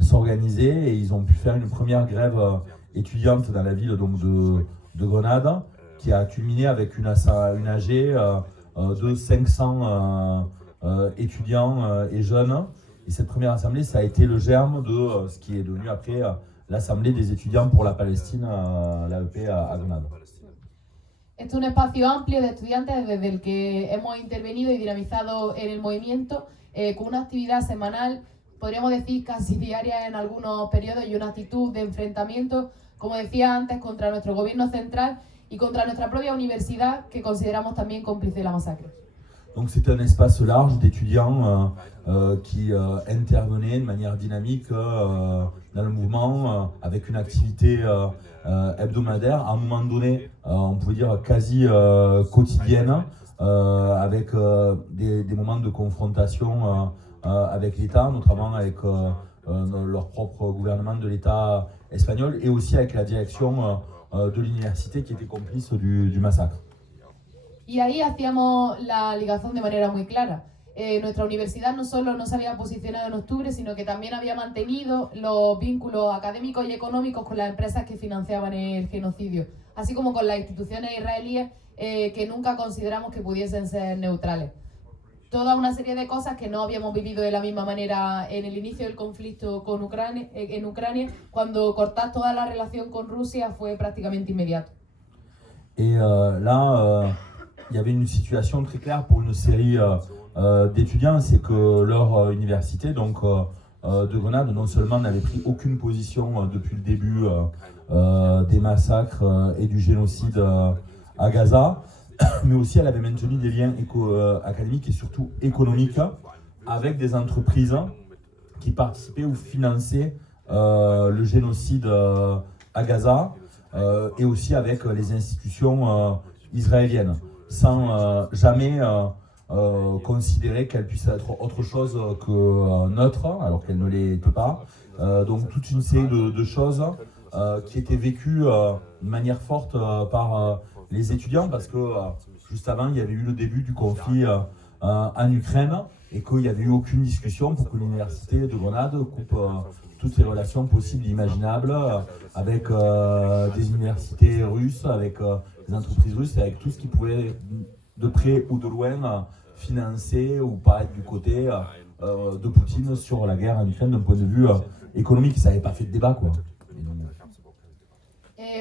s'organiser et ils ont pu faire une première grève étudiante dans la ville donc, de Grenade qui a culminé avec une AG de 500 étudiants et jeunes. Et cette première assemblée, ça a été le germe de ce qui est devenu après l'Assemblée des étudiants pour la Palestine, l'AEP à Grenade. Este es un espacio amplio de estudiantes desde el que hemos intervenido y dinamizado en el movimiento con una actividad semanal, podríamos decir casi diaria en algunos periodos y una actitud de enfrentamiento, como decía antes, contra nuestro gobierno central y contra nuestra propia universidad que consideramos también cómplice de la masacre. Donc c'est un espace large d'étudiants qui intervenaient de manière dynamique dans le mouvement avec une activité hebdomadaire, à un moment donné, on peut dire quasi quotidienne, avec des moments de confrontation avec l'État, notamment avec leur propre gouvernement de l'État espagnol et aussi avec la direction de l'université qui était complice du massacre. Y ahí hacíamos la ligación de manera muy clara. Nuestra universidad no solo no se había posicionado en octubre, sino que también había mantenido los vínculos académicos y económicos con las empresas que financiaban el genocidio, así como con las instituciones israelíes que nunca consideramos que pudiesen ser neutrales. Toda una serie de cosas que no habíamos vivido de la misma manera en el inicio del conflicto con en Ucrania, cuando cortar toda la relación con Rusia fue prácticamente inmediato. Et là, il y avait une situation très claire pour une série d'étudiants, c'est que leur université, donc de Grenade, non seulement n'avait pris aucune position depuis le début des massacres et du génocide à Gaza, mais aussi elle avait maintenu des liens académiques et surtout économiques avec des entreprises qui participaient ou finançaient le génocide à Gaza et aussi avec les institutions israéliennes, sans jamais considérer qu'elle puisse être autre chose que neutre, alors qu'elle ne l'était pas. Donc toute une série de choses qui étaient vécues de manière forte par les étudiants, parce que juste avant, il y avait eu le début du conflit en Ukraine et qu'il n'y avait eu aucune discussion pour que l'université de Grenade coupe toutes les relations possibles et imaginables avec des universités russes, avec des entreprises russes, avec tout ce qui pouvait de près ou de loin financer ou pas être du côté de Poutine sur la guerre en Ukraine d'un point de vue économique. Ça n'avait pas fait de débat, quoi.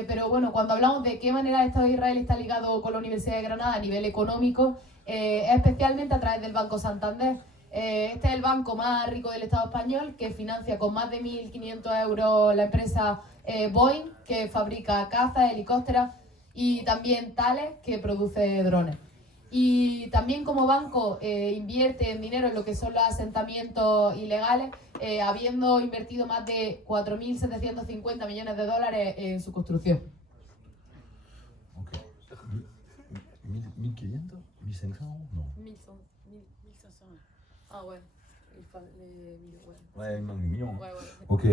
Pero bueno, cuando hablamos de qué manera el Estado de Israel está ligado con la Universidad de Granada a nivel económico, especialmente a través del Banco Santander. Este es el banco más rico del Estado español, que financia con más de 1.500 euros la empresa Boeing, que fabrica cazas, helicópteros, y también Thales, que produce drones. Y también como banco invierte en dinero en lo que son los asentamientos ilegales, habiendo invertido más de 4.750 millones de dólares en su construcción. Okay. 1.500 1.500 Non. 1500. Ah ouais. Ouais, il manque des millions. Ouais, ouais. Ok.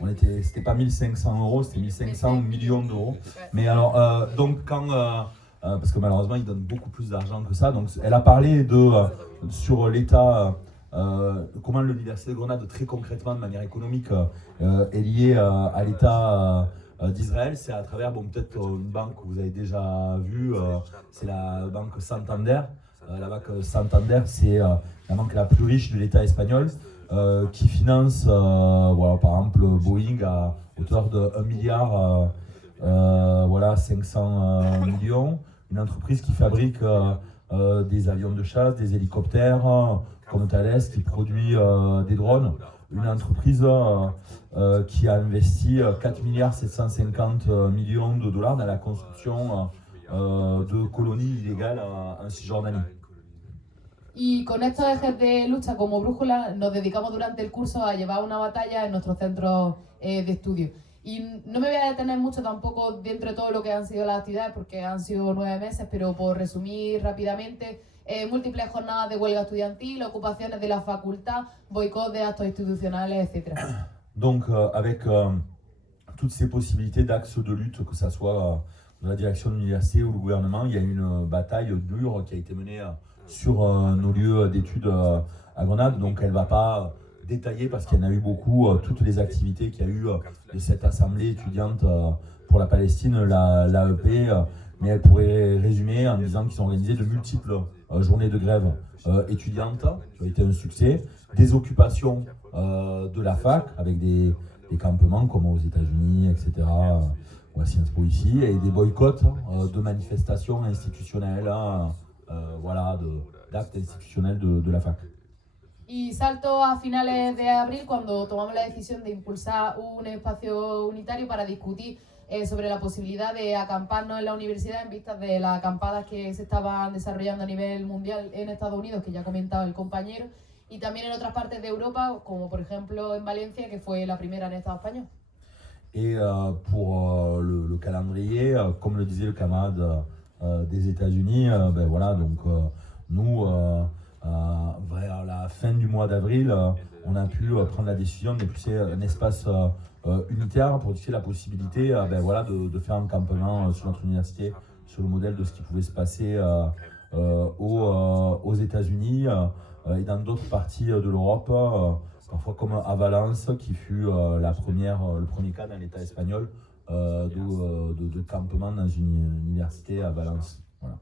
Ouais, C'était pas 1.500 euros, c'était 1.500 millions d'euros. Mais alors, donc quand... parce que malheureusement, ils donnent beaucoup plus d'argent que ça. Donc, elle a parlé sur l'État, comment l'Université de Grenade, très concrètement, de manière économique, est liée à l'État d'Israël. C'est à travers, bon, peut-être une banque que vous avez déjà vue, c'est la banque Santander. La banque Santander, c'est la banque la plus riche de l'État espagnol, qui finance, voilà, par exemple, Boeing à hauteur de 1 milliard, voilà, 500 millions. Une entreprise qui fabrique des avions de chasse, des hélicoptères, comme Thales, qui produit des drones. Une entreprise qui a investi 4 milliards 750 millions de dollars dans la construction de colonies illégales en Cisjordanie. Y con estos ejes de lucha como brújula nos dedicamos durante el curso a llevar una batalla en nuestros centros de estudio. Y no me voy a detener mucho tampoco dentro de todo lo que han sido las actividades, porque han sido 9 meses, pero por resumir rápidamente, múltiples jornadas de huelga estudiantil, ocupaciones de la facultad, boicot de actos institucionales, etc. Donc avec toutes ces possibilités d'axes de lutte, que ce soit de la direction de l'université ou le gouvernement, il y a une bataille dure qui a été menée sur nos lieux d'études à Grenade. Donc elle ne va pas détaillé parce qu'il y en a eu beaucoup, toutes les activités qu'il y a eu de cette assemblée étudiante pour la Palestine, l'AEP, mais elle pourrait résumer en disant qu'ils ont organisé de multiples journées de grève étudiantes, qui ont été un succès, des occupations de la fac avec des campements comme aux États-Unis, etc., ou à Sciences Po ici, et des boycotts de manifestations institutionnelles, voilà, d'actes institutionnels de la fac. Y salto a finales de abril, cuando tomamos la decisión de impulsar un espacio unitario para discutir sobre la posibilidad de acamparnos en la universidad en vistas de las acampadas que se estaban desarrollando a nivel mundial en Estados Unidos, que ya ha comentado el compañero, y también en otras partes de Europa, como por ejemplo en Valencia, que fue la primera en Estado español. Et pour le calendrier, comme le disait le camarade des États-Unis, ben voilà, donc nous... vers la fin du mois d'avril, on a pu prendre la décision de pousser un espace unitaire pour discuter la possibilité ben voilà, de faire un campement sur notre université, sur le modèle de ce qui pouvait se passer aux États-Unis et dans d'autres parties de l'Europe, parfois comme à Valence, qui fut le premier cas dans l'État espagnol de campement dans une université à Valence. Voilà.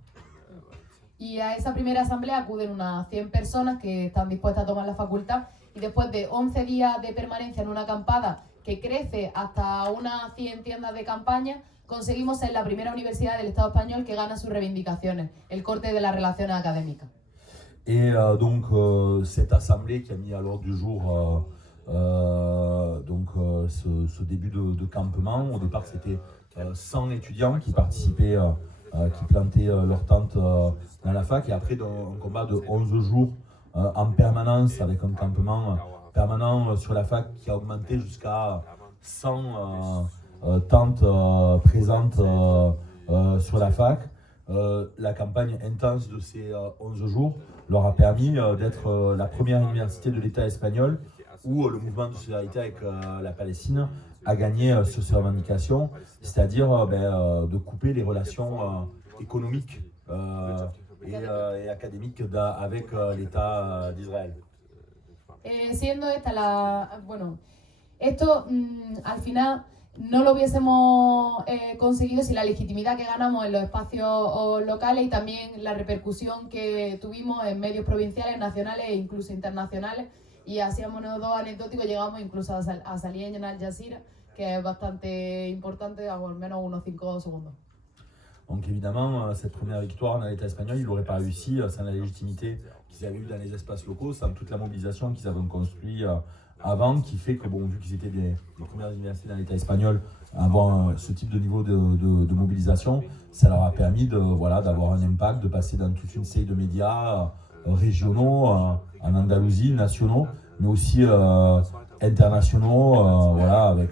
Y a esa primera asamblea acuden unas 100 personas que están dispuestas a tomar la facultad y después de 11 días de permanencia en una acampada que crece hasta unas 100 tiendas de campaña, conseguimos ser la primera universidad del Estado español que gana sus reivindicaciones, el corte de las relaciones académicas. Et donc cette assemblée qui a mis à l'ordre du jour ce début de campement, au départ c'était 100 étudiants qui participaient, qui plantaient leur tente dans la fac, et après un combat de 11 jours en permanence avec un campement permanent sur la fac qui a augmenté jusqu'à 100 tentes présentes sur la fac. La campagne intense de ces 11 jours leur a permis d'être la première université de l'État espagnol où le mouvement de solidarité avec la Palestine a gagné sur ses revendications, c'est-à-dire de couper les relations économiques et académiques avec l'État d'Israël. Siendo esta bueno, esto al final no lo hubiésemos conseguido sin la legitimidad que ganamos en los espacios locales y también la repercusión que tuvimos en medios provinciales, nacionales e incluso internacionales. Y así a modo anecdótico llegamos incluso a salir en Al Jazeera, que es bastante importante, a al menos unos 5 segundos. Donc évidemment, cette première victoire dans l'État espagnol, ils n'auraient pas réussi sans la légitimité qu'ils avaient eue dans les espaces locaux, sans toute la mobilisation qu'ils avaient construite avant, qui fait que, bon, vu qu'ils étaient les premières universités dans l'État espagnol à avoir ce type de niveau de mobilisation, ça leur a permis d'avoir un impact, de passer dans toute une série de médias régionaux, en Andalousie, nationaux, mais aussi internationaux, voilà, avec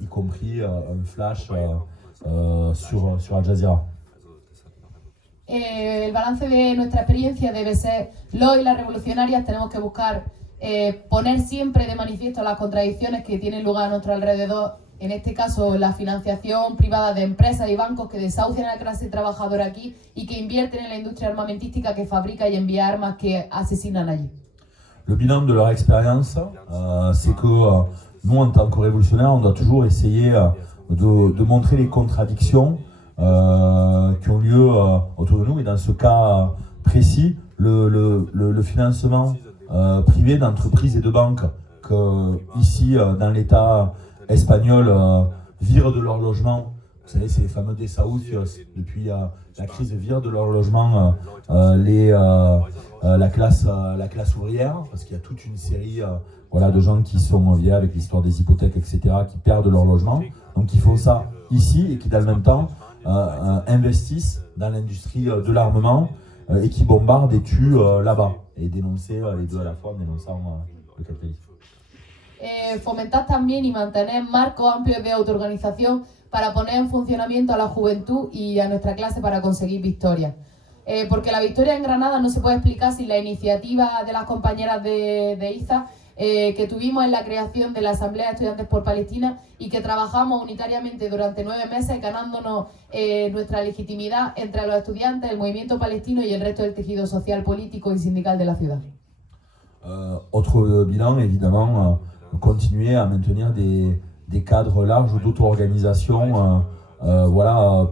y compris un flash sur Al Jazeera. El balance de nuestra experiencia debe ser: los y las revolucionarias tenemos que buscar poner siempre de manifiesto las contradicciones que tienen lugar a nuestro alrededor, en este caso la financiación privada de empresas y bancos que desahucian a la clase trabajadora aquí y que invierten en la industria armamentística que fabrica y envía armas que asesinan allí. Le bilan de leur expérience, c'est que nous, en tant que révolutionnaires, on doit toujours essayer de montrer les contradictions qui ont lieu autour de nous. Et dans ce cas précis, le financement privé d'entreprises et de banques que ici, dans l'État espagnol, virent de leur logement. Vous savez, c'est les fameux desahucios. Depuis la crise, virent de leur logement la classe ouvrière, parce qu'il y a toute une série de gens qui sont liés avec l'histoire des hypothèques, etc., qui perdent leur logement. Donc ils font ça ici et qui, dans le même temps, investissent dans l'industrie de l'armement et qui bombardent et tuent là-bas. Et dénoncer les deux à la fois, en dénonçant le capitalisme. Fomentar también y mantener marcos amplios de autoorganización para poner en funcionamiento a la juventud y a nuestra clase para conseguir victorias. Porque la victoria en Granada no se puede explicar sin la iniciativa de las compañeras de IZA, que tuvimos en la creación de la Asamblea de Estudiantes por Palestina y que trabajamos unitariamente durante 9 meses ganándonos nuestra legitimidad entre los estudiantes, el movimiento palestino y el resto del tejido social, político y sindical de la ciudad. Autre bilan, évidemment, continuer à maintenir des cadres larges d'auto-organisation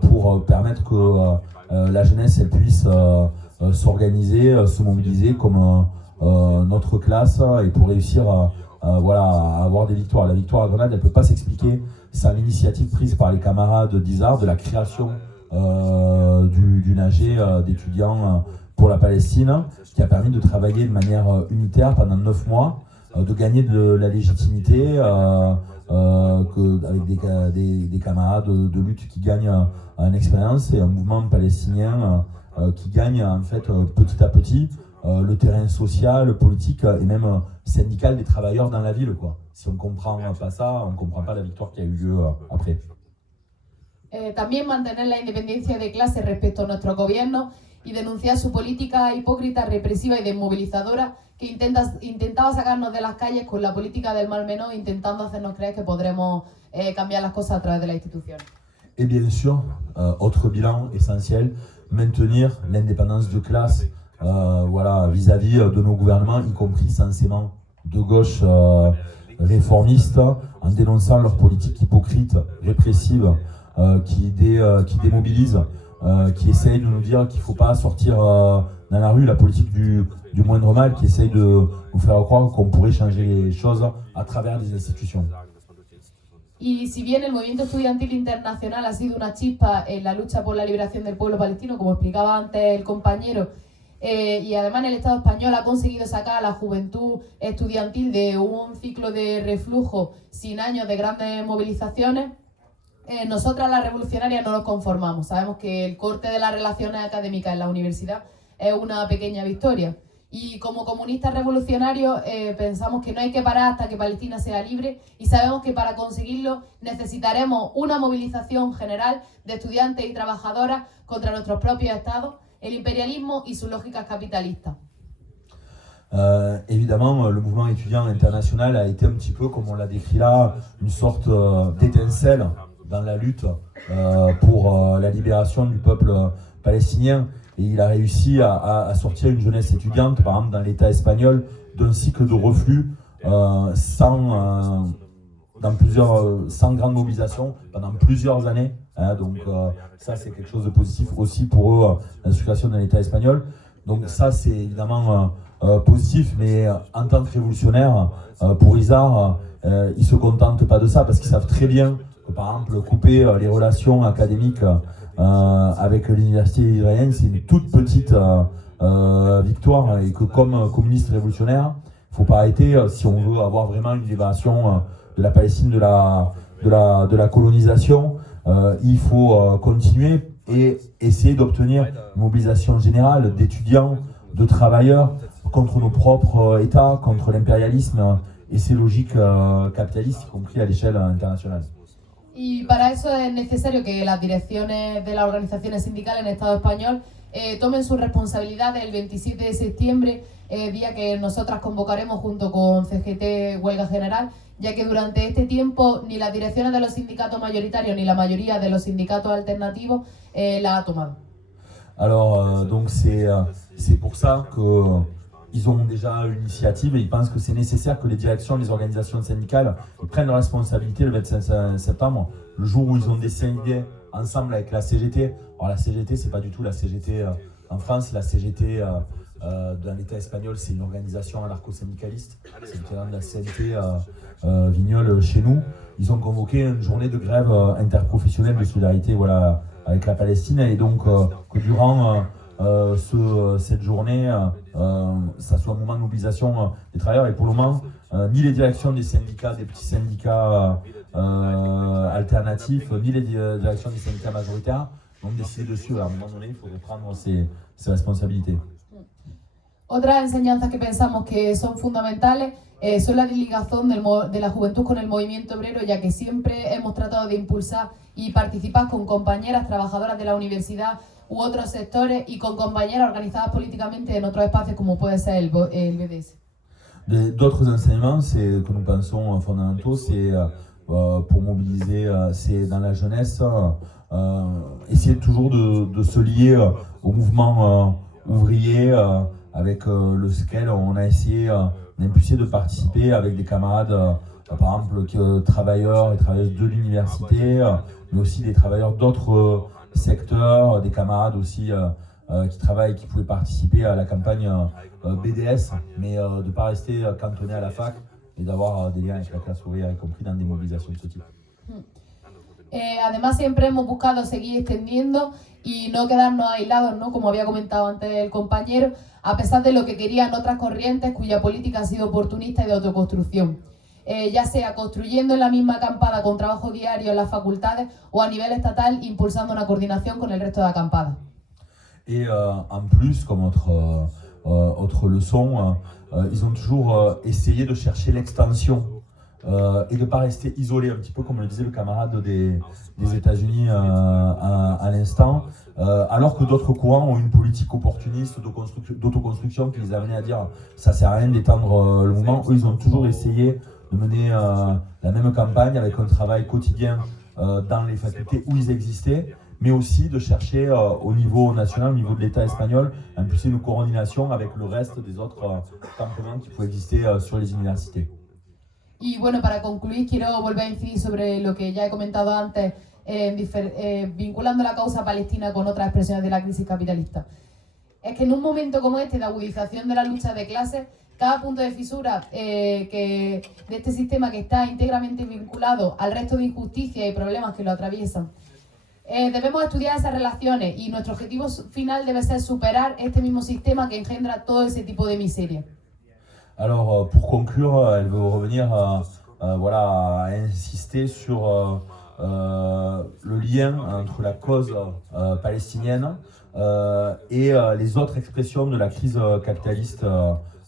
pour permettre que la jeunesse elle puisse s'organiser, se mobiliser comme notre classe et pour réussir à avoir des victoires. La victoire à Grenade, elle ne peut pas s'expliquer sans l'initiative prise par les camarades d'Izar de la création d'une AG d'étudiants pour la Palestine, qui a permis de travailler de manière unitaire pendant 9 mois, de gagner de la légitimité avec des camarades de lutte qui gagnent en expérience et un mouvement palestinien qui gagne en fait petit à petit le terrain social, politique et même syndical des travailleurs dans la ville, quoi. Si on ne comprend pas ça, on ne comprend pas la victoire qui a eu lieu après. También mantener la independencia de clase respecto a nuestro gobierno y denunciar su política hipócrita, represiva y desmovilizadora que intentaba sacarnos de las calles con la política del mal menor, intentando hacernos creer que podremos cambiar las cosas a través de la institución. Et bien sûr, autre bilan essentiel, maintenir l'indépendance de classe voilà, vis-à-vis de nos gouvernements, y compris censément de gauche réformistes, en dénonçant leur politique hypocrite, répressive, qui démobilise, qui essaye de nous dire qu'il ne faut pas sortir dans la rue, la politique du moindre mal, qui essaye de nous faire croire qu'on pourrait changer les choses à travers des institutions. Y si bien el movimiento estudiantil internacional ha sido una chispa en la lucha por la liberación del pueblo palestino, como explicaba antes el compañero, y además el Estado español ha conseguido sacar a la juventud estudiantil de un ciclo de reflujo sin años de grandes movilizaciones, nosotras las revolucionarias no nos conformamos. Sabemos que el corte de las relaciones académicas en la universidad es una pequeña victoria. Y como comunistas revolucionarios pensamos que no hay que parar hasta que Palestina sea libre y sabemos que para conseguirlo necesitaremos una movilización general de estudiantes y trabajadoras contra nuestros propios estados, el imperialismo y sus lógicas capitalistas. Évidemment, le mouvement étudiant international a été un petit peu, comme on l'a décrit là, une sorte d'étincelle dans la lutte pour la libération du peuple palestinien. Et il a réussi à sortir une jeunesse étudiante, par exemple dans l'État espagnol, d'un cycle de reflux sans grande mobilisation pendant plusieurs années. Hein, donc ça c'est quelque chose de positif aussi pour eux, la situation dans l'État espagnol. Donc ça c'est évidemment positif, mais en tant que révolutionnaire, pour Izar, ils ne se contentent pas de ça parce qu'ils savent très bien que par exemple couper les relations académiques avec l'université israélienne, c'est une toute petite victoire et que comme communiste révolutionnaire, il ne faut pas arrêter si on veut avoir vraiment une libération de la Palestine, de la colonisation. Il faut continuer et essayer d'obtenir une mobilisation générale d'étudiants, de travailleurs contre nos propres États, contre l'impérialisme et ses logiques capitalistes, y compris à l'échelle internationale. Y para eso es necesario que las direcciones de las organizaciones sindicales en el Estado español tomen su responsabilidad el 27 de septiembre, día que nosotras convocaremos junto con CGT Huelga General, ya que durante este tiempo ni las direcciones de los sindicatos mayoritarios ni la mayoría de los sindicatos alternativos la ha tomado. Alors, donc c'est pour ça que ils ont déjà une initiative et ils pensent que c'est nécessaire que les directions des organisations syndicales prennent leurs responsabilités le 25 septembre, le jour où ils ont décidé ensemble avec la CGT. Alors la CGT, c'est pas du tout la CGT en France, la CGT dans l'État espagnol, c'est une organisation anarcho-syndicaliste, c'est l'équivalent de la CNT Vignol chez nous. Ils ont convoqué une journée de grève interprofessionnelle de solidarité voilà, avec la Palestine et donc que durant cette journée, ça soit un moment de mobilisation des travailleurs. Et pour le moment, ni les directions des syndicats, des petits syndicats alternatifs, ni les directions des syndicats majoritaires ont décidé dessus. À un moment donné, il faudrait prendre ses responsabilités. Otras enseñanzas que pensamos que son fundamentales son la ligazón de la juventud con el movimiento obrero, ya que siempre hemos tratado de impulsar y participar con compañeras trabajadoras de la universidad u otros sectores y con compañeras organizadas políticamente en otros espacios como puede ser el BDS. D'autres enseignements que nous pensons fondamentaux, c'est pour mobiliser, c'est dans la jeunesse, essayer toujours de se lier au mouvement ouvrier avec lequel on a essayé d'impulser, de participer avec des camarades, par exemple travailleurs et travailleuses de l'université, mais aussi des travailleurs d'autres secteurs, des camarades aussi qui travaillent, qui pouvaient participer à la campagne BDS, mais de ne pas rester cantonné à la fac et d'avoir des liens avec la classe ouvrière, y compris dans des mobilisations de ce type. Además siempre hemos buscado seguir extendiendo y no quedarnos aislados, ¿no? Como había comentado antes el compañero, a pesar de lo que querían otras corrientes cuya política ha sido oportunista y de autoconstrucción. Ya sea construyendo en la misma acampada con trabajo diario en las facultades o a nivel estatal impulsando una coordinación con el resto de acampadas. Et en plus, comme autre leçon, ils ont toujours essayé de chercher l'extension et de ne pas rester isolés, un petit peu comme le disait le camarade des États-Unis à l'instant, alors que d'autres courants ont une politique opportuniste d'autoconstruction qui les a amenés à dire ça sert à rien d'étendre le mouvement. Eux, ils ont toujours essayé de mener la même campagne avec un travail quotidien dans les facultés où ils existaient, mais aussi de chercher au niveau national, au niveau de l'État espagnol, à impulser une coordination avec le reste des autres campements qui pouvaient exister sur les universités. Y bueno, para concluir, quiero volver a incidir sobre lo que ya he comentado antes, vinculando la causa palestina con otras expresiones de la crisis capitalista. Es que en un momento como este de agudización de la lucha de clases, cada punto de fisura de este sistema que está íntegramente vinculado al resto de injusticias y problemas que lo atraviesan, debemos estudiar esas relaciones y nuestro objetivo final debe ser superar este mismo sistema que engendra todo ese tipo de miseria. Alors, pour conclure, elle veut revenir voilà, à insister sur le lien entre la cause palestinienne et les autres expressions de la crise capitaliste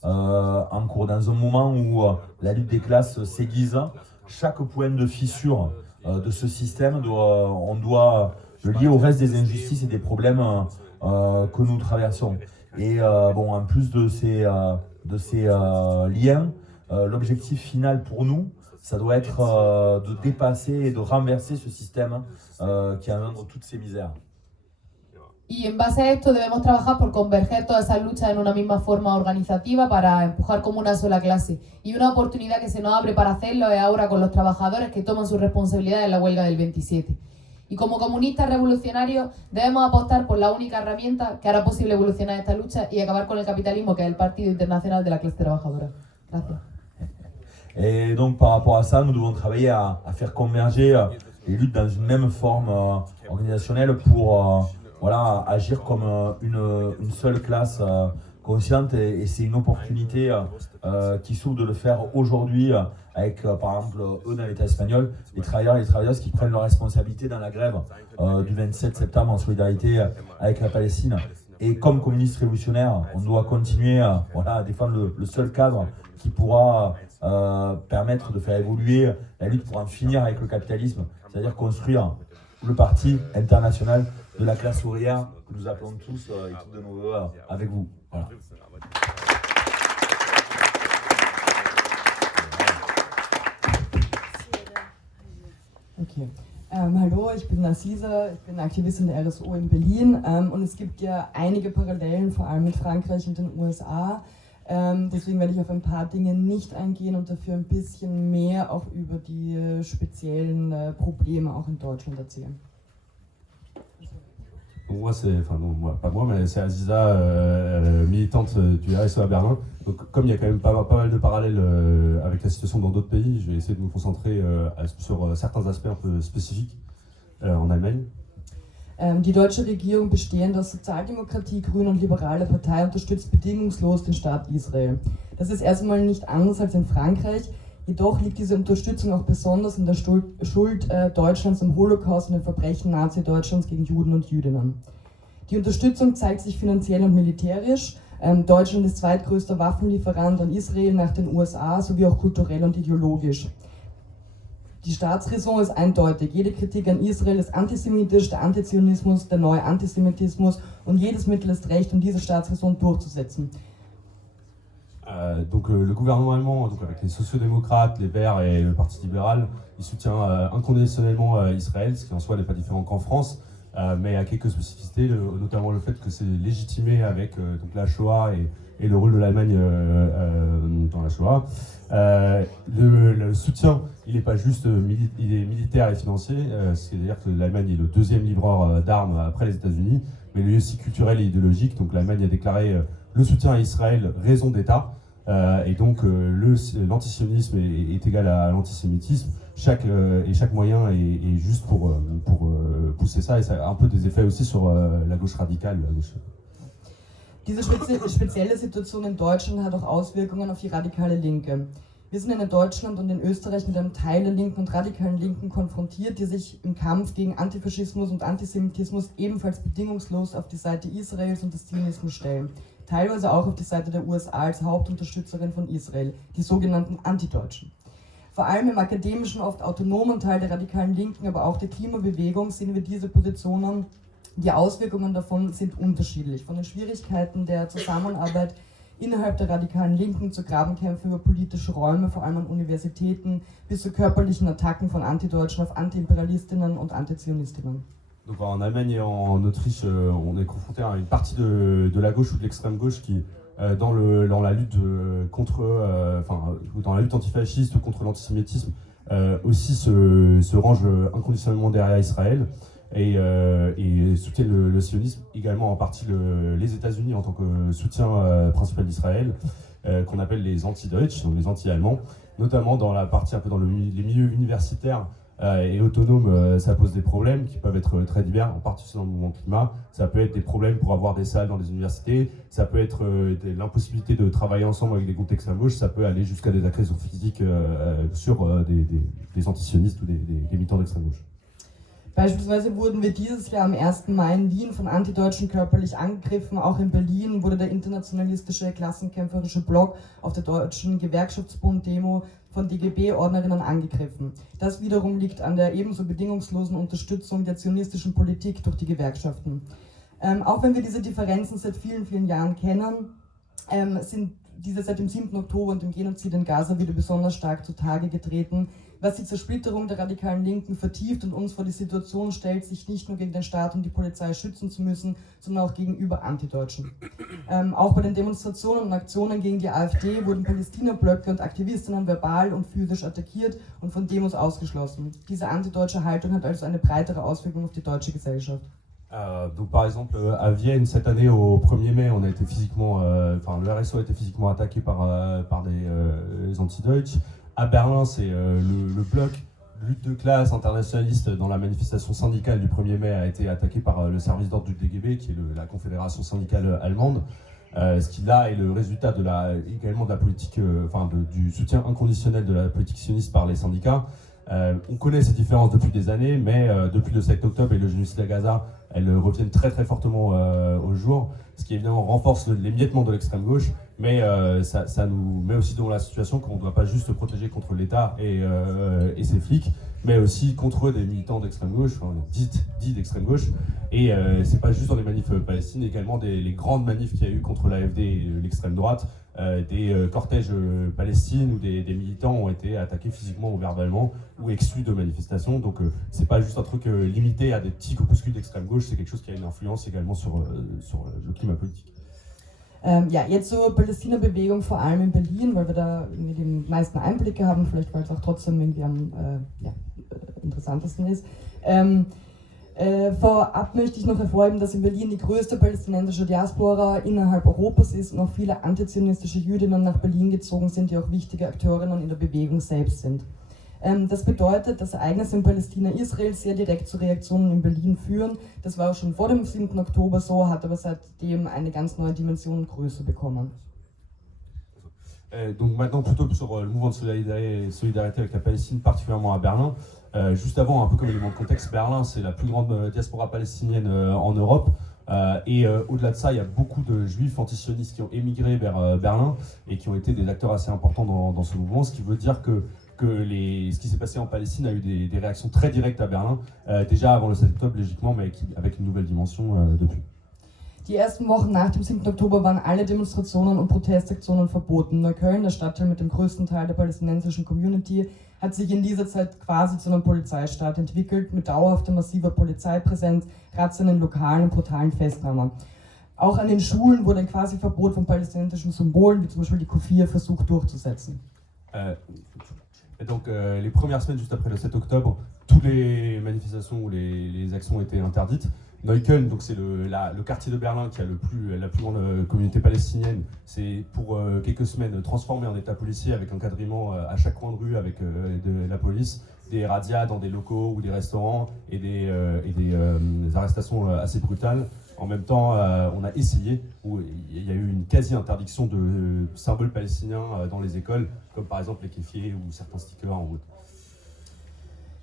en cours. Dans un moment où la lutte des classes s'aiguise, chaque point de fissure de ce système, on doit le lier au reste des injustices et des problèmes que nous traversons. Et bon, en plus de ces liens, l'objectif final pour nous, ça doit être de dépasser et de renverser ce système qui engendre toutes ces misères. Y en base a esto debemos trabajar por converger todas esas luchas en una misma forma organizativa para empujar como una sola clase. Y una oportunidad que se nos abre para hacerlo es ahora con los trabajadores que toman su responsabilidad en la huelga del 27. Y como comunistas revolucionarios debemos apostar por la única herramienta que hará posible evolucionar esta lucha y acabar con el capitalismo, que es el Partido Internacional de la Clase Trabajadora. Gracias. Et donc par rapport à ça, nous devons travailler à faire converger les luttes dans une même forme organisationnelle pour voilà, agir comme une seule classe consciente, et c'est une opportunité qui s'ouvre de le faire aujourd'hui avec par exemple eux dans l'État espagnol, les travailleurs et les travailleuses qui prennent leurs responsabilités dans la grève du 27 septembre en solidarité avec la Palestine. Et comme communistes révolutionnaires, on doit continuer voilà, à défendre le seul cadre qui pourra permettre de faire évoluer la lutte pour en finir avec le capitalisme, c'est-à-dire construire le parti international de la classe ouvrière que nous appelons tous et toutes de nos voeux avec vous. Voilà. Okay. Hallo, ich bin Aziza, ich bin Aktivistin der RSO in Berlin und es gibt ja einige Parallelen, vor allem mit Frankreich und den USA. Deswegen werde ich auf ein paar Dinge nicht eingehen und dafür ein bisschen mehr auch über die speziellen Probleme auch in Deutschland erzählen. Donc moi, pas moi, mais c'est Aziza, militante du RSO à Berlin. Donc comme il y a quand même pas mal de parallèles avec la situation dans d'autres pays, je vais essayer de me concentrer sur certains aspects un peu spécifiques en Allemagne. Die deutsche Regierung, bestehend aus Sozialdemokratie, Grüne und Liberale Partei, unterstützt bedingungslos den Staat Israel. Das ist erstmal nicht anders als in Frankreich, jedoch liegt diese Unterstützung auch besonders in der Schuld Deutschlands am Holocaust und den Verbrechen Nazi-Deutschlands gegen Juden und Jüdinnen. Die Unterstützung zeigt sich finanziell und militärisch. Deutschland ist zweitgrößter Waffenlieferant an Israel nach den USA, sowie auch kulturell und ideologisch. Die Staatsräson ist eindeutig. Jede Kritik an Israël ist antisemitisch, der Antizionismus, der neue Antisemitismus und jedes Mittel ist recht, um diese Staatsräson durchzusetzen. Donc le gouvernement allemand, donc avec les sociodémocrates, les Verts et le Parti libéral, il soutient inconditionnellement Israël, ce qui en soi n'est pas différent qu'en France, mais il y a quelques spécificités, notamment le fait que c'est légitimé avec donc la Shoah et le rôle de l'Allemagne dans la Shoah. Le soutien, il n'est pas juste il est militaire et financier, c'est-à-dire que l'Allemagne est le deuxième livreur d'armes après les États-Unis, mais lui aussi culturel et idéologique. Donc l'Allemagne a déclaré le soutien à Israël raison d'État, et donc l'antisionisme est égal à l'antisémitisme. Chaque moyen est juste pour pousser ça, et ça a un peu des effets aussi sur la gauche radicale. Diese spezielle Situation in Deutschland hat auch Auswirkungen auf die radikale Linke. Wir sind in Deutschland und in Österreich mit einem Teil der Linken und radikalen Linken konfrontiert, die sich im Kampf gegen Antifaschismus und Antisemitismus ebenfalls bedingungslos auf die Seite Israels und des Zionismus stellen. Teilweise auch auf die Seite der USA als Hauptunterstützerin von Israel, die sogenannten Antideutschen. Vor allem im akademischen, oft autonomen Teil der radikalen Linken, aber auch der Klimabewegung sehen wir diese Positionen. Die Auswirkungen davon sind unterschiedlich, von den Schwierigkeiten der Zusammenarbeit innerhalb der radikalen Linken zu Grabenkämpfen über politische Räume, vor allem an Universitäten, bis zu körperlichen Attacken von Antideutschen auf Antiimperialistinnen und Antizionistinnen. Donc en Allemagne et en Autriche, on est confronté à une partie de la gauche ou de l'extrême gauche qui, dans la lutte dans la lutte antifasciste ou contre l'antisémitisme, aussi se range inconditionnellement derrière Israël et soutient le sionisme, également en partie les États-Unis en tant que soutien principal d'Israël, qu'on appelle les anti-Deutsch, donc les anti-allemands, notamment dans la partie un peu dans les milieux universitaires et autonomes. Ça pose des problèmes qui peuvent être très divers, en particulier dans le mouvement climat. Ça peut être des problèmes pour avoir des salles dans les universités, ça peut être l'impossibilité de travailler ensemble avec des groupes d'extrême gauche, ça peut aller jusqu'à des agressions physiques sur des antisionistes ou des militants d'extrême gauche. Beispielsweise wurden wir dieses Jahr am 1. Mai in Wien von Antideutschen körperlich angegriffen. Auch in Berlin wurde der internationalistische, klassenkämpferische Block auf der Deutschen Gewerkschaftsbund-Demo von DGB-Ordnerinnen angegriffen. Das wiederum liegt an der ebenso bedingungslosen Unterstützung der zionistischen Politik durch die Gewerkschaften. Auch wenn wir diese Differenzen seit vielen, vielen Jahren kennen, sind diese seit dem 7. Oktober und dem Genozid in Gaza wieder besonders stark zutage getreten, was die Zersplitterung der radikalen Linken vertieft und uns vor die Situation stellt, sich nicht nur gegen den Staat und die Polizei schützen zu müssen, sondern auch gegenüber Antideutschen. Auch bei den Demonstrationen und Aktionen gegen die AfD wurden Palästina-Blöcke und Aktivistinnen verbal und physisch attackiert und von Demos ausgeschlossen. Diese antideutsche Haltung hat also eine breitere Auswirkung auf die deutsche Gesellschaft. Donc par exemple à Vienne cette année au 1er mai on a été physiquement, le RSO a été physiquement attaqué par des anti-Deutsch. À Berlin c'est le bloc lutte de classe internationaliste dans la manifestation syndicale du 1er mai a été attaqué par le service d'ordre du DGB qui est la confédération syndicale allemande. Ce qui là est le résultat également de la politique, du soutien inconditionnel de la politique sioniste par les syndicats. On connaît ces différences depuis des années, mais depuis le 7 octobre et le génocide à Gaza, elles reviennent très très fortement au jour, ce qui évidemment renforce l'émiettement de l'extrême gauche, mais ça nous met aussi dans la situation qu'on ne doit pas juste se protéger contre l'État et ses flics, mais aussi contre des militants d'extrême gauche, dits d'extrême gauche. Et c'est pas juste dans les manifs palestiniennes, également les grandes manifs qu'il y a eu contre l'AfD et l'extrême droite, des cortèges palestiniens où des militants ont été attaqués physiquement ou verbalement ou exclus de manifestations. Donc c'est pas juste un truc limité à des petits groupuscules d'extrême gauche, c'est quelque chose qui a une influence également sur le climat politique. Jetzt zur Palästina-Bewegung, vor allem in Berlin, weil wir da irgendwie die meisten Einblicke haben, vielleicht weil es auch trotzdem irgendwie am interessantesten ist. Vorab möchte ich noch hervorheben, dass in Berlin die größte palästinensische Diaspora innerhalb Europas ist und auch viele antizionistische Jüdinnen nach Berlin gezogen sind, die auch wichtige Akteurinnen in der Bewegung selbst sind. Das bedeutet, dass Ereignisse in Palästina Israel sehr direkt zu Reaktionen in Berlin führen. Das war auch schon vor dem 7. Oktober so, hat aber seitdem eine ganz neue Dimension und Größe bekommen. Donc maintenant plutôt sur le mouvement de solidarité avec la Palestine, particulièrement à Berlin. Juste avant, un peu comme élément de contexte, Berlin c'est la plus grande diaspora palestinienne en Europe. Et au-delà de ça, il y a beaucoup de juifs antisionistes qui ont émigré vers Berlin et qui ont été des acteurs assez importants dans ce mouvement, ce qui veut dire que ce qui s'est passé en Palestine a eu des réactions très directes à Berlin, déjà avant le 7 octobre logiquement, mais avec une nouvelle dimension depuis. Die ersten Wochen nach dem 7. Oktober waren alle Demonstrationen und Protestaktionen verboten. Neukölln, der Stadtteil mit dem größten Teil der palästinensischen Community, hat sich in dieser Zeit quasi zu einem Polizeistaat entwickelt, mit dauerhafter massiver Polizeipräsenz, Razzien in Lokalen und brutalen Festnahmen. Auch an den Schulen wurde ein quasi Verbot von palästinensischen Symbolen, wie zum Beispiel die Kufir, versucht durchzusetzen. Et donc les premières semaines juste après le 7 octobre, toutes les manifestations ou les actions étaient interdites. Neukölln, donc c'est le quartier de Berlin qui a la plus grande communauté palestinienne, c'est pour quelques semaines transformé en état policier avec un encadrement à chaque coin de rue avec de la police, des razzias dans des locaux ou des restaurants et des arrestations assez brutales. En même temps, on a essayé, où il y a eu une quasi-interdiction de symboles palestiniens dans les écoles, comme par exemple les kéfiers ou certains stickers en route.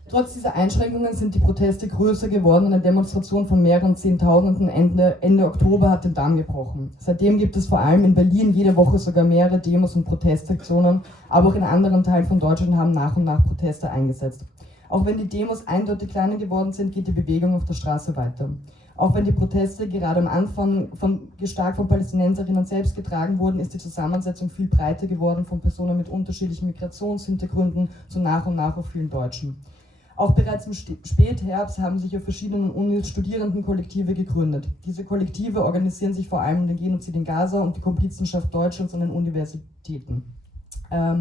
Trotz dieser Einschränkungen sind die Proteste größer geworden und eine Demonstration von mehreren Zehntausenden Ende Oktober hat den Damm gebrochen. Seitdem gibt es vor allem in Berlin jede Woche sogar mehrere Demos und Protestaktionen, aber auch in anderen Teilen von Deutschland haben nach und nach Proteste eingesetzt. Auch wenn die Demos eindeutig kleiner geworden sind, geht die Bewegung auf der Straße weiter. Auch wenn die Proteste gerade am Anfang stark von Palästinenserinnen selbst getragen wurden, ist die Zusammensetzung viel breiter geworden von Personen mit unterschiedlichen Migrationshintergründen zu nach und nach auch vielen Deutschen. Auch bereits im Spätherbst haben sich auf verschiedenen Unis Studierendenkollektive gegründet. Diese Kollektive organisieren sich vor allem um den Genozid in Gaza und die Komplizenschaft Deutschlands an den Universitäten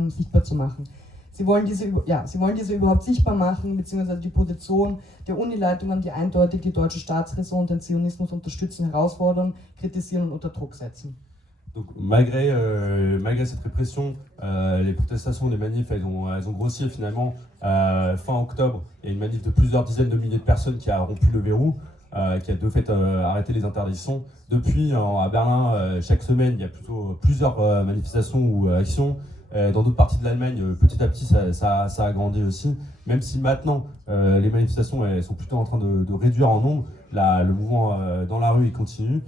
sichtbar zu machen. Sie wollen diese überhaupt sichtbar machen, beziehungsweise die Position der Unileitungen, die eindeutig die deutsche Staatsräson und den Zionismus unterstützen, herausfordern, kritisieren und unter Druck setzen. Donc malgré cette répression, les protestations, les manifs, elles ont grossi finalement. Fin octobre, il y a une manif de plusieurs dizaines de milliers de personnes qui a rompu le verrou, qui a de fait arrêté les interdictions. Depuis, à Berlin, chaque semaine, il y a plutôt plusieurs manifestations ou actions. Dans d'autres parties de l'Allemagne, petit à petit, ça a grandi aussi. Même si maintenant, les manifestations elles sont plutôt en train de réduire en nombre, le mouvement dans la rue il continue.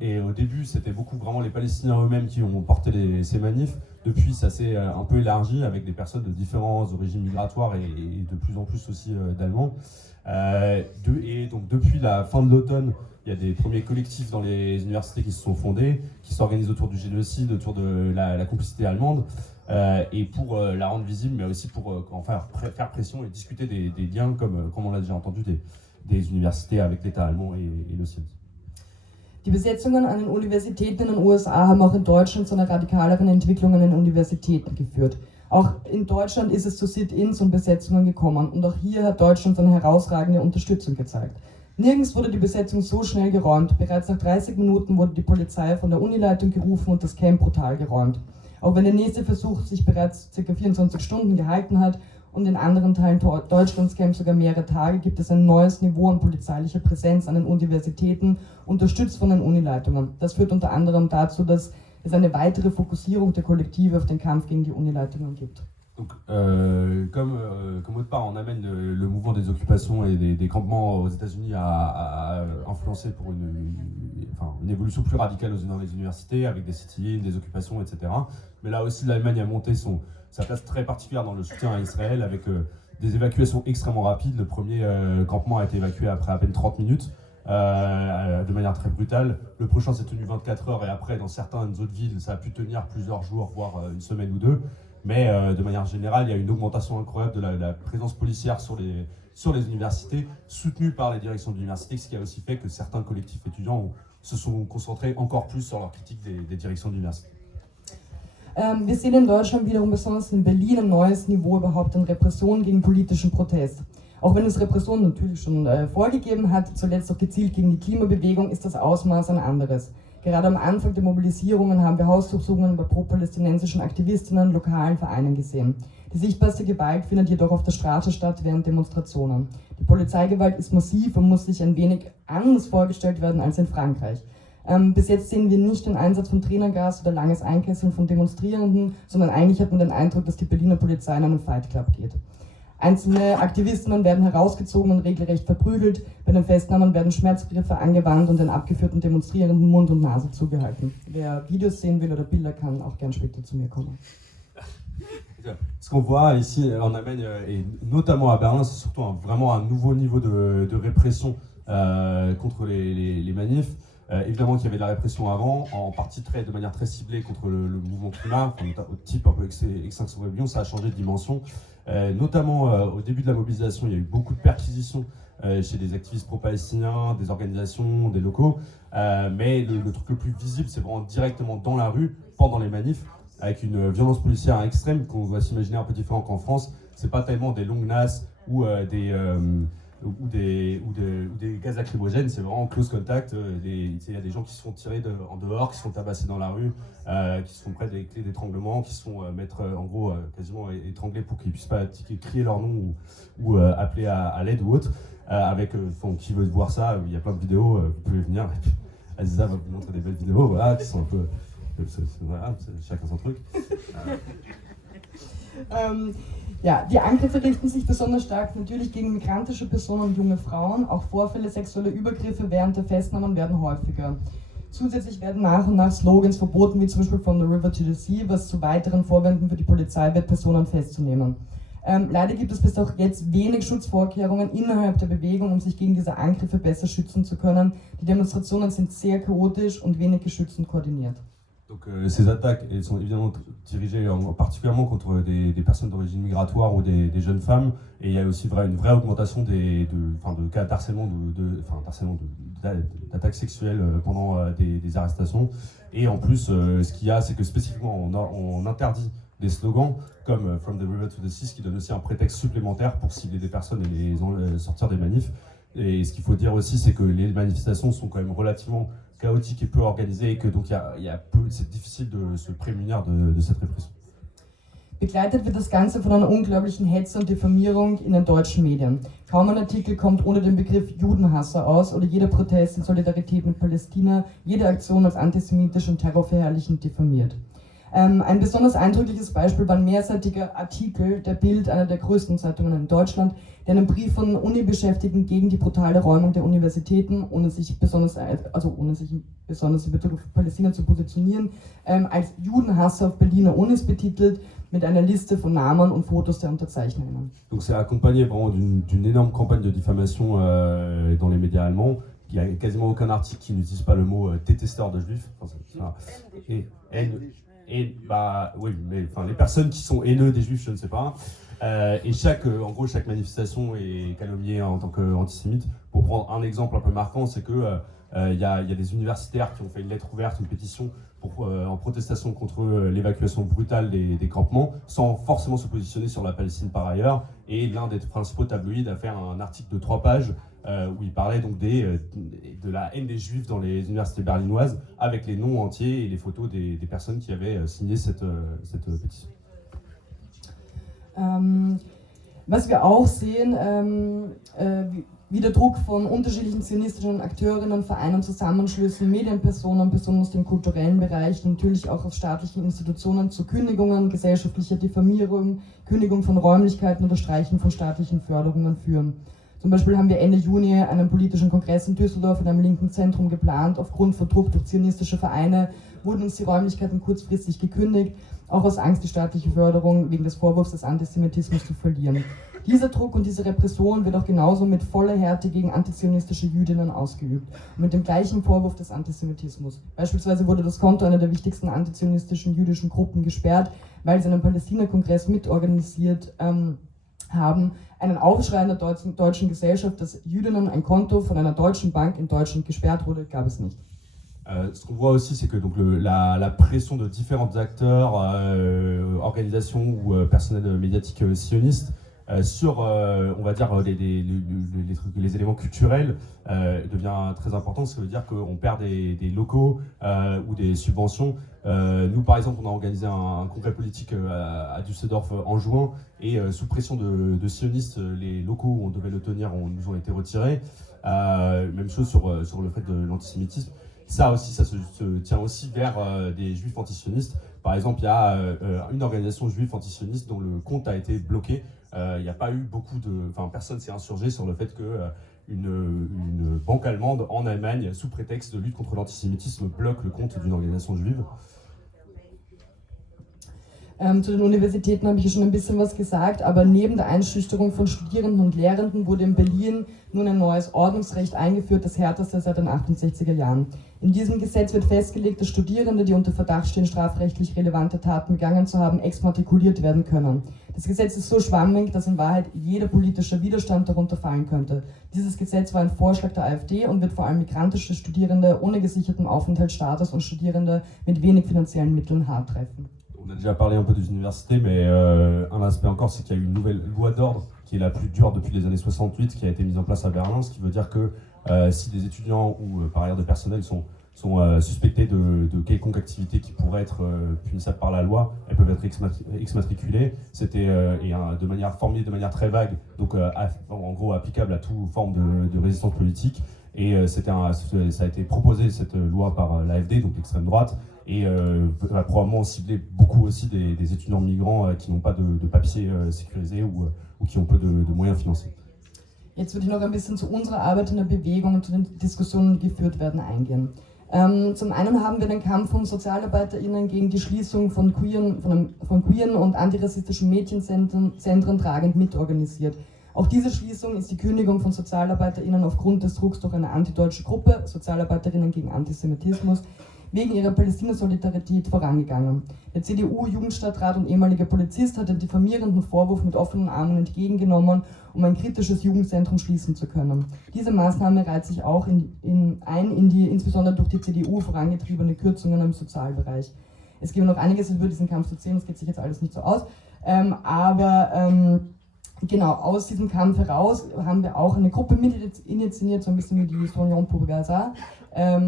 Et au début, c'était beaucoup vraiment les Palestiniens eux-mêmes qui ont porté ces manifs. Depuis, ça s'est un peu élargi avec des personnes de différentes origines migratoires et de plus en plus aussi d'Allemands. Et donc depuis la fin de l'automne, il y a des premiers collectifs dans les universités qui se sont fondés, qui s'organisent autour du génocide, autour de la complicité allemande, et pour la rendre visible, mais aussi pour faire pression et discuter des liens, comme on l'a déjà entendu, des universités avec l'État allemand et le Sionisme. Die Besetzungen an den Universitäten in den USA haben auch in Deutschland zu einer radikaleren Entwicklung an den Universitäten geführt. Auch in Deutschland ist es zu Sit-ins und Besetzungen gekommen und auch hier hat Deutschland eine herausragende Unterstützung gezeigt. Nirgends wurde die Besetzung so schnell geräumt. Bereits nach 30 Minuten wurde die Polizei von der Unileitung gerufen und das Camp brutal geräumt. Auch wenn der nächste Versuch sich bereits ca. 24 Stunden gehalten hat und in anderen Teilen Deutschlands Camp sogar mehrere Tage, gibt es ein neues Niveau an polizeilicher Präsenz an den Universitäten, unterstützt von den Unileitungen. Das führt unter anderem dazu, dass es eine weitere Fokussierung der Kollektive auf den Kampf gegen die Unileitungen gibt. Donc, comme autre part, on amène le mouvement des occupations et des campements aux États-Unis à influencer pour une évolution plus radicale dans les universités, avec des sit-ins, des occupations, etc. Mais là aussi, l'Allemagne a monté sa place très particulière dans le soutien à Israël, avec des évacuations extrêmement rapides. Le premier campement a été évacué après à peine 30 minutes, de manière très brutale. Le prochain s'est tenu 24 heures et après, dans certaines autres villes, ça a pu tenir plusieurs jours, voire une semaine ou deux. Mais de manière générale, il y a une augmentation incroyable de la présence policière sur les universités, soutenue par les directions d'université, ce qui a aussi fait que certains collectifs étudiants se sont concentrés encore plus sur leur critique des directions d'université. Wir sehen in Deutschland wiederum besonders in Berlin ein neues Niveau überhaupt an Repression gegen politischen Protest. Auch wenn es Repression natürlich schon vorgegeben hat, zuletzt auch gezielt gegen die Klimabewegung, ist das Ausmaß ein anderes. Gerade am Anfang der Mobilisierungen haben wir Hausdurchsuchungen bei pro-palästinensischen Aktivistinnen und lokalen Vereinen gesehen. Die sichtbarste Gewalt findet jedoch auf der Straße statt während Demonstrationen. Die Polizeigewalt ist massiv und muss sich ein wenig anders vorgestellt werden als in Frankreich. Bis jetzt sehen wir nicht den Einsatz von Tränengas oder langes Einkesseln von Demonstrierenden, sondern eigentlich hat man den Eindruck, dass die Berliner Polizei in einen Fight Club geht. Einzelne Aktivistinnen werden herausgezogen und regelrecht verprügelt. Bei den Festnahmen werden Schmerzgriffe angewandt und den abgeführten Demonstrierenden Mund und Nase zugehalten. Wer Videos sehen will oder Bilder, kann auch gern später zu mir kommen. Ce qu'on voit ici en Allemagne et notamment à Berlin, c'est surtout vraiment un nouveau niveau de répression contre les manifs. Évidemment qu'il y avait de la répression avant, en partie de manière très ciblée contre le mouvement climat, au type un peu Extinction Rebellion, ça a changé de dimension. Notamment au début de la mobilisation, il y a eu beaucoup de perquisitions chez des activistes pro-palestiniens, des organisations, des locaux. Mais le truc le plus visible, c'est vraiment directement dans la rue, pendant les manifs, avec une violence policière extrême qu'on doit s'imaginer un peu différent qu'en France. C'est pas tellement des longues nasses ou des gaz lacrymogènes, c'est vraiment close contact. Il y a des gens qui se font tirer en dehors, qui se font tabasser dans la rue, qui se font près des clés d'étranglement, qui se font mettre en gros quasiment étranglés pour qu'ils ne puissent pas crier leur nom ou appeler à l'aide ou autre. Qui veut voir ça, il y a plein de vidéos, vous pouvez venir. Aziza va vous montrer des belles vidéos, voilà, qui sont un peu. Voilà, chacun son truc. Ja, die Angriffe richten sich besonders stark natürlich gegen migrantische Personen und junge Frauen. Auch Vorfälle sexueller Übergriffe während der Festnahmen werden häufiger. Zusätzlich werden nach und nach Slogans verboten, wie zum Beispiel From the River to the Sea, was zu weiteren Vorwänden für die Polizei wird, Personen festzunehmen. Leider gibt es bis auch jetzt wenig Schutzvorkehrungen innerhalb der Bewegung, um sich gegen diese Angriffe besser schützen zu können. Die Demonstrationen sind sehr chaotisch und wenig geschützt und koordiniert. Donc ces attaques, elles sont évidemment dirigées particulièrement contre des personnes d'origine migratoire ou des jeunes femmes. Et il y a aussi une vraie augmentation de cas d'harcèlement, d'attaques sexuelles pendant des arrestations. Et en plus, ce qu'il y a, c'est que spécifiquement, on interdit des slogans comme From the River to the Sea, ce qui donne aussi un prétexte supplémentaire pour cibler des personnes et les sortir des manifs. Et ce qu'il faut dire aussi, c'est que les manifestations sont quand même relativement chaotiques et peu organisées, et que donc c'est difficile de se prémunir de cette répression. Begleitet wird das Ganze von einer unglaublichen Hetze und Diffamierung in den deutschen Medien. Kaum ein Artikel kommt ohne den Begriff Judenhasser aus oder jeder Protest in Solidarität mit Palästina, jede Aktion als antisemitisch und terrorverherrlichend diffamiert. Ein besonders eindrückliches Beispiel war ein mehrseitiger Artikel der Bild, einer der größten Zeitungen in Deutschland, der einen Brief von Uni-Beschäftigten gegen die brutale Räumung der Universitäten, ohne sich besonders in Bezug auf Palästina zu positionieren, als Judenhasser auf Berliner Unis betitelt, mit einer Liste von Namen und Fotos der UnterzeichnerInnen. Donc c'est accompagné vraiment d'une énorme campagne de diffamation dans les médias allemands. Il n'y a quasiment aucun article qui n'utilise pas le mot détesteur de juifs. Oui, mais les personnes qui sont haineux des juifs, je ne sais pas. Et chaque manifestation est calomniée en tant qu'antisémite. Pour prendre un exemple un peu marquant, c'est que y a des universitaires qui ont fait une lettre ouverte, une pétition en protestation contre l'évacuation brutale des campements, sans forcément se positionner sur la Palestine par ailleurs. Et l'un des principaux tabloïds a fait un article de 3 pages où il parlait donc de la haine des juifs dans les universités berlinoises, avec les noms entiers et les photos des personnes qui avaient signé cette pétition. Was wir auch sehen, wie der Druck von unterschiedlichen zionistischen Akteurinnen, Vereinen, Zusammenschlüssen, Medienpersonen, Personen aus dem kulturellen Bereich, natürlich auch aus staatlichen Institutionen zu Kündigungen, gesellschaftlicher Diffamierung, Kündigung von Räumlichkeiten oder Streichen von staatlichen Förderungen führen. Zum Beispiel haben wir Ende Juni einen politischen Kongress in Düsseldorf in einem linken Zentrum geplant. Aufgrund von Druck durch zionistische Vereine wurden uns die Räumlichkeiten kurzfristig gekündigt, auch aus Angst, die staatliche Förderung wegen des Vorwurfs des Antisemitismus zu verlieren. Dieser Druck und diese Repression wird auch genauso mit voller Härte gegen antizionistische Jüdinnen ausgeübt und mit dem gleichen Vorwurf des Antisemitismus. Beispielsweise wurde das Konto einer der wichtigsten antizionistischen jüdischen Gruppen gesperrt, weil sie einen Palästina-Kongress mitorganisiert haben. Einen Aufschrei in der deutschen Gesellschaft, dass Jüdinnen ein Konto von einer deutschen Bank in Deutschland gesperrt wurde, gab es nicht. Ce qu'on voit aussi, c'est que donc la pression de différents acteurs, organisations ou personnels médiatiques sionistes sur, on va dire, les éléments culturels devient très important, ce qui veut dire qu'on perd des locaux ou des subventions. Nous, par exemple, on a organisé un congrès politique à Düsseldorf en juin, et sous pression de sionistes, les locaux où on devait le tenir nous ont été retirés. Même chose sur le fait de l'antisémitisme. Ça aussi, ça se tient aussi vers des juifs antisionistes. Par exemple, il y a une organisation juive antisioniste dont le compte a été bloqué. Il n'y a pas eu personne s'est insurgé sur le fait qu'une banque allemande en Allemagne, sous prétexte de lutte contre l'antisémitisme, bloque le compte d'une organisation juive. Zu den Universitäten habe ich ja schon ein bisschen was gesagt, aber neben der Einschüchterung von Studierenden und Lehrenden wurde in Berlin nun ein neues Ordnungsrecht eingeführt, das härteste seit den 68er Jahren. In diesem Gesetz wird festgelegt, dass Studierende, die unter Verdacht stehen, strafrechtlich relevante Taten begangen zu haben, exmatrikuliert werden können. Das Gesetz ist so schwammig, dass in Wahrheit jeder politische Widerstand darunter fallen könnte. Dieses Gesetz war ein Vorschlag der AfD und wird vor allem migrantische Studierende ohne gesicherten Aufenthaltsstatus und Studierende mit wenig finanziellen Mitteln hart treffen. On a déjà parlé un peu des universités, mais un aspect encore, c'est qu'il y a eu une nouvelle loi d'ordre qui est la plus dure depuis les années 68, qui a été mise en place à Berlin, ce qui veut dire que si des étudiants ou par ailleurs des personnels sont suspectés de quelconque activité qui pourrait être punissable par la loi, elles peuvent être exmatriculées. C'était de manière formulée de manière très vague, donc en gros applicable à toute forme de résistance politique. Et ça a été proposé, cette loi, par l'AfD, donc l'extrême droite, et va probablement cibler beaucoup aussi des étudiants migrants qui n'ont pas de papiers sécurisés ou qui ont peu de moyens financiers. Jetzt würde ich noch ein bisschen zu unserer Arbeit in der Bewegung und zu den Diskussionen, die geführt werden, eingehen. Zum einen haben wir den Kampf von SozialarbeiterInnen gegen die Schließung von queeren und antirassistischen Mädchenzentren tragend mitorganisiert. Auch diese Schließung ist die Kündigung von SozialarbeiterInnen aufgrund des Drucks durch eine antideutsche Gruppe, Sozialarbeiterinnen gegen Antisemitismus. wegen ihrer Palästina-Solidarität vorangegangen. Der CDU-Jugendstadtrat und ehemaliger Polizist hat den diffamierenden Vorwurf mit offenen Armen entgegengenommen, um ein kritisches Jugendzentrum schließen zu können. Diese Maßnahme reiht sich auch in die insbesondere durch die CDU vorangetriebene Kürzungen im Sozialbereich. Es gibt noch einiges über diesen Kampf zu erzählen, das geht sich jetzt alles nicht so aus, genau, aus diesem Kampf heraus haben wir auch eine Gruppe mit initiiert, so ein bisschen wie die Soignon pour Gaza,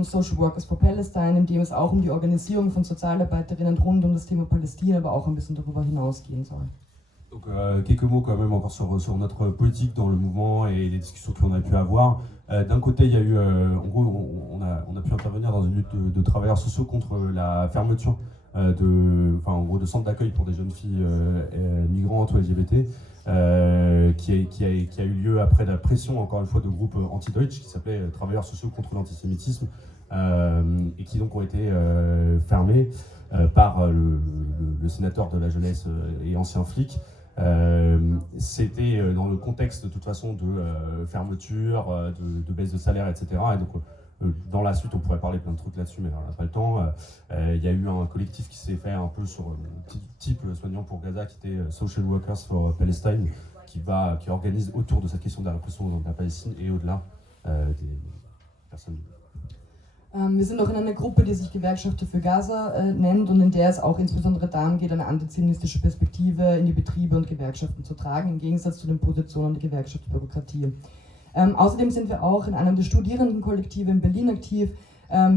Social Workers for Palestine, in dem es auch um die Organisierung von Sozialarbeiterinnen rund um das Thema Palästina, aber auch ein bisschen darüber hinausgehen soll. Donc quelques mots quand même encore sur notre politique dans le mouvement et les discussions qu'on a pu avoir. D'un côté, il y a eu, en gros, on a pu intervenir dans une lutte de travailleurs sociaux contre la fermeture de centres d'accueil pour des jeunes filles migrantes ou LGBT. Qui a eu lieu après la pression, encore une fois, de groupes anti-Deutsch qui s'appelaient Travailleurs sociaux contre l'antisémitisme et qui donc ont été fermés par le sénateur de la jeunesse et ancien flic. C'était dans le contexte de toute façon de fermeture, de baisse de salaire, etc. Et donc, dans la suite, on pourrait parler plein de trucs là-dessus, mais on n'a pas le temps. Il y a eu un collectif qui s'est fait un peu sur type Soignant pour Gaza, qui était Social Workers for Palestine, qui organise autour de cette question de la répression de la Palestine et au-delà des personnes. Wir sind auch in einer Gruppe, die sich Gewerkschafter für Gaza nennt und in der es auch insbesondere darum geht, eine antizionistische Perspektive in die Betriebe und Gewerkschaften zu tragen, im Gegensatz zu den Positionen der Gewerkschaftsbürokratie. Außerdem sind wir auch in einem der Studierendenkollektive in Berlin aktiv.